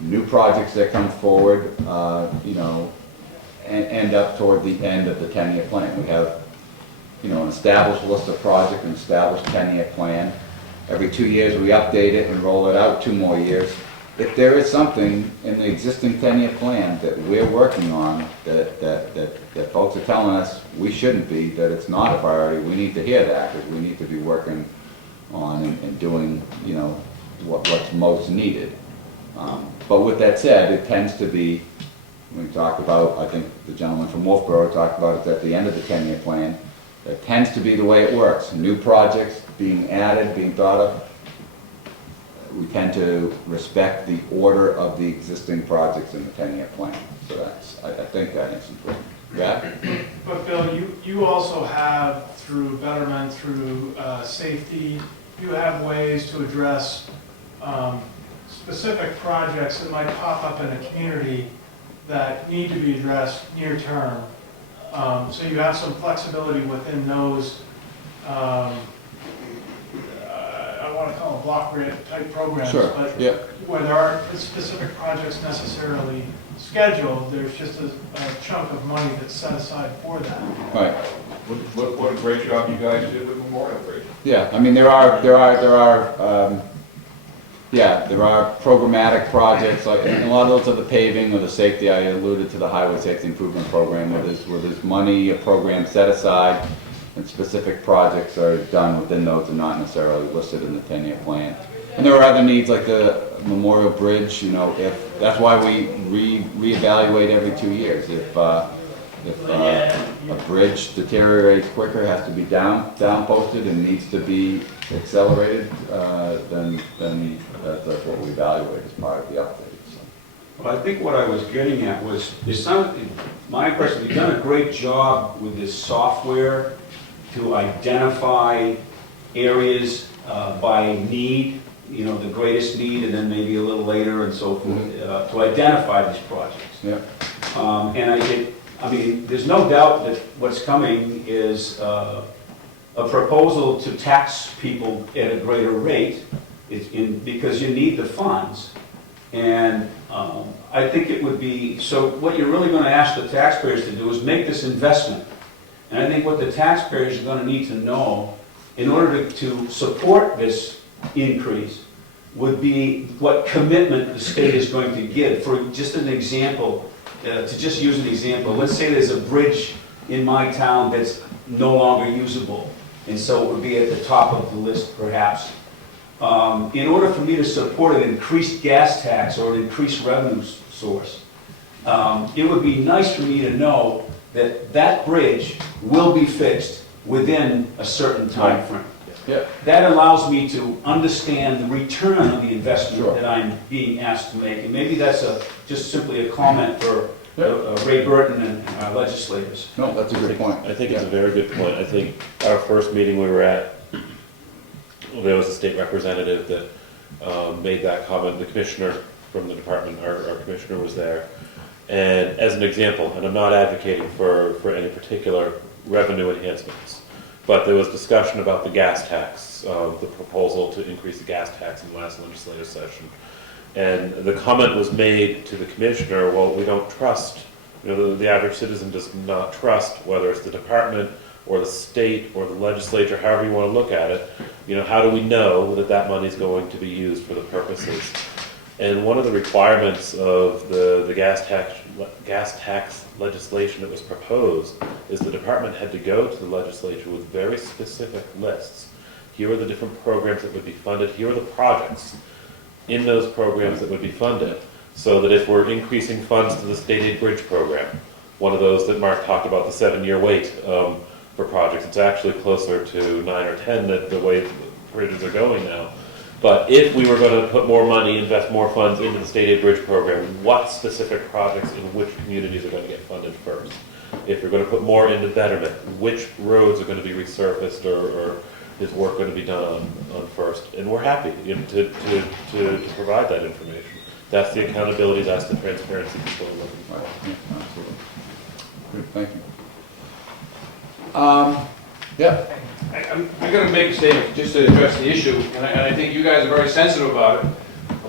new projects that come forward, end up toward the end of the 10-year plan. We have, an established list of projects, an established 10-year plan. Every 2 years, we update it and roll it out 2 more years. If there is something in the existing 10-year plan that we're working on that folks are telling us we shouldn't be, that it's not a priority, we need to hear that, because we need to be working on and doing, what's most needed. But with that said, it tends to be, we talked about, I think the gentleman from Wolfboro talked about it at the end of the 10-year plan, it tends to be the way it works. New projects being added, being thought of, we tend to respect the order of the existing projects in the 10-year plan. So that's, I think that is important. Yeah? But Bill, you also have, through betterment, through safety, you have ways to address specific projects that might pop up in a community that need to be addressed near term. So you have some flexibility within those, I want to call them block grant type programs. Sure, But yeah. where there aren't specific projects necessarily scheduled, there's just a chunk of money that's set aside for that. Right. What a great job you guys did with Memorial Bridge. Yeah, I mean, there are programmatic projects, like, and a lot of those are the paving or the safety. I alluded to the Highway Safety Improvement Program, where there's money, a program set aside, and specific projects are done within those and not necessarily listed in the 10-year plan. And there are other needs, like the Memorial Bridge, if, that's why we reevaluate every 2 years. If a bridge deteriorates quicker, has to be down posted and needs to be accelerated, then that's what we evaluate as part of the update. So. Well, I think what I was getting at was, my impression, you've done a great job with this software to identify areas by need, the greatest need, and then maybe a little later and so forth, to identify these projects. Yeah. I mean, there's no doubt that what's coming is a proposal to tax people at a greater rate because you need the funds. And I think it would be, so what you're really going to ask the taxpayers to do is make this investment. And I think what the taxpayers are going to need to know in order to support this increase would be what commitment the state is going to give. For just an example, to just use an example, let's say there's a bridge in my town that's no longer usable, and so it would be at the top of the list perhaps. In order for me to support an increased gas tax or an increased revenue source, it would be nice for me to know that that bridge will be fixed within a certain time frame. Yeah. That allows me to understand the return on the investment Sure. that I'm being asked to make. And maybe that's just simply a comment for Ray Burton and our legislators. No, that's a good point. I think it's a very good point. I think our first meeting we were at, there was a state representative that made that comment. The commissioner from the department, our commissioner was there. And as an example, and I'm not advocating for any particular revenue enhancements, but there was discussion about the gas tax, the proposal to increase the gas tax in the last legislative session. And the comment was made to the commissioner, well, we don't trust, the average citizen does not trust whether it's the department or the state or the legislature, however you want to look at it, how do we know that that money is going to be used for the purposes? And one of the requirements of the gas tax legislation that was proposed is the department had to go to the legislature with very specific lists. Here are the different programs that would be funded. Here are the projects. in those programs that would be funded, so that if we're increasing funds to the state aid bridge program, one of those that Mark talked about, the 7-year wait for projects, it's actually closer to 9 or 10 that the way bridges are going now. But if we were going to put more money, invest more funds into the state aid bridge program, what specific projects in which communities are going to get funded first? If you're going to put more into betterment, which roads are going to be resurfaced or is work going to be done on first? And we're happy to provide that information. That's the accountability, that's the transparency people are looking for. Right, yeah, absolutely. Good, thank you. Yeah, I'm going to make a statement just to address the issue, and I think you guys are very sensitive about it,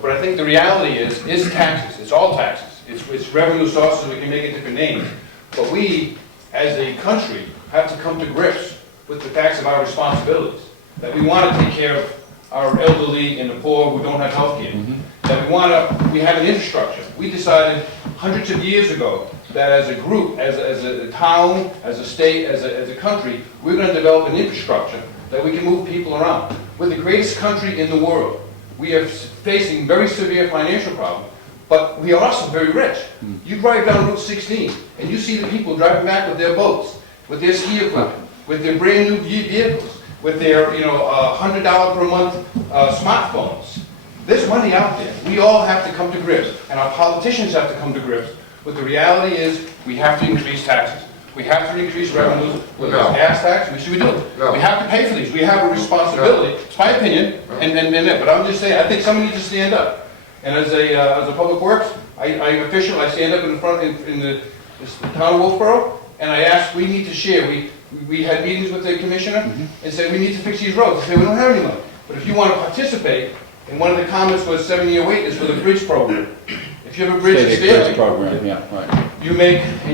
but I think the reality is taxes. It's all taxes. It's revenue sources, we can make it different names. But we, as a country, have to come to grips with the facts of our responsibilities. That we want to take care of our elderly and the poor who don't have health care. That we have an infrastructure. We decided hundreds of years ago that as a group, as a town, as a state, as a country, we're going to develop an infrastructure that we can move people around. We're the greatest country in the world. We are facing very severe financial problems, but we are also very rich. You drive down Route 16 and you see the people driving back with their boats, with their ski equipment, with their brand new vehicles, with their $100 per month smartphones. There's money out there. We all have to come to grips, and our politicians have to come to grips. But the reality is, we have to increase taxes. We have to increase revenues, whether it's gas tax, which we do. We have to pay for these. We have a responsibility. It's my opinion, but I'm just saying, I think somebody needs to stand up. And as a public works, I stand up in the front in the town of Wolfboro, and I ask, we need to share. We had meetings with the commissioner and said, we need to fix these roads. They said, we don't have any money. But if you want to participate, and one of the comments was 7-year wait is for the bridge program. If you have a bridge that's state aid bridge failing, program, yeah, right.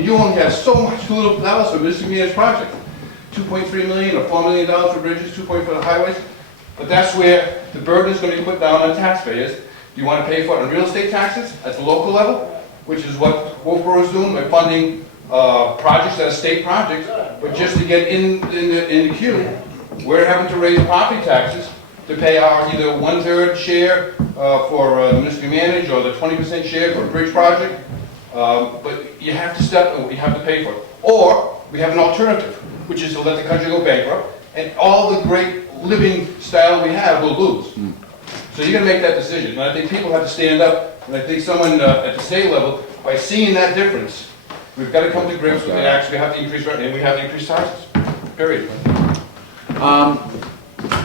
you only have so much little dollars for miscellaneous projects. $2.3 million or $4 million for bridges, 2.4 for the highways. But that's where the burden is going to be put down on taxpayers. Do you want to pay for it on real estate taxes at the local level, which is what Wolfboro is doing by funding projects that are state projects, but just to get in the queue, we're having to raise property taxes to pay our either 1/3 share for municipal manage or the 20% share for a bridge project. But you have to step and we have to pay for it. Or we have an alternative, which is to let the country go bankrupt, and all the great living style we have will lose. So you're going to make that decision. And I think people have to stand up, and I think someone at the state level, by seeing that difference, we've got to come to grips with the actually have to increase rent, and we have to increase taxes. Period.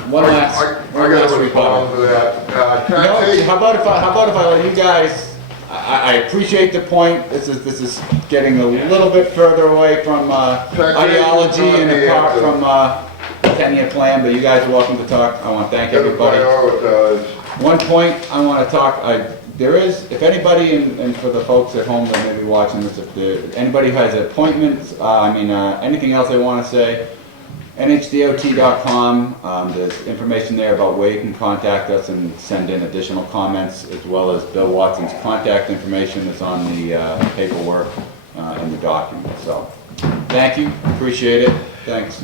One last. I gotta respond to that. Can I say? How about if I let you guys? I appreciate the point. This is getting a little bit further away from ideology and apart from 10-year plan. But you guys are welcome to talk. I want to thank everybody. One point I want to talk. There is, if anybody, and for the folks at home that may be watching this, if anybody has appointments, anything else they want to say, NHDOT.com, there's information there about where you can contact us and send in additional comments, as well as Bill Watson's contact information that's on the paperwork in the document. So, thank you, appreciate it, thanks.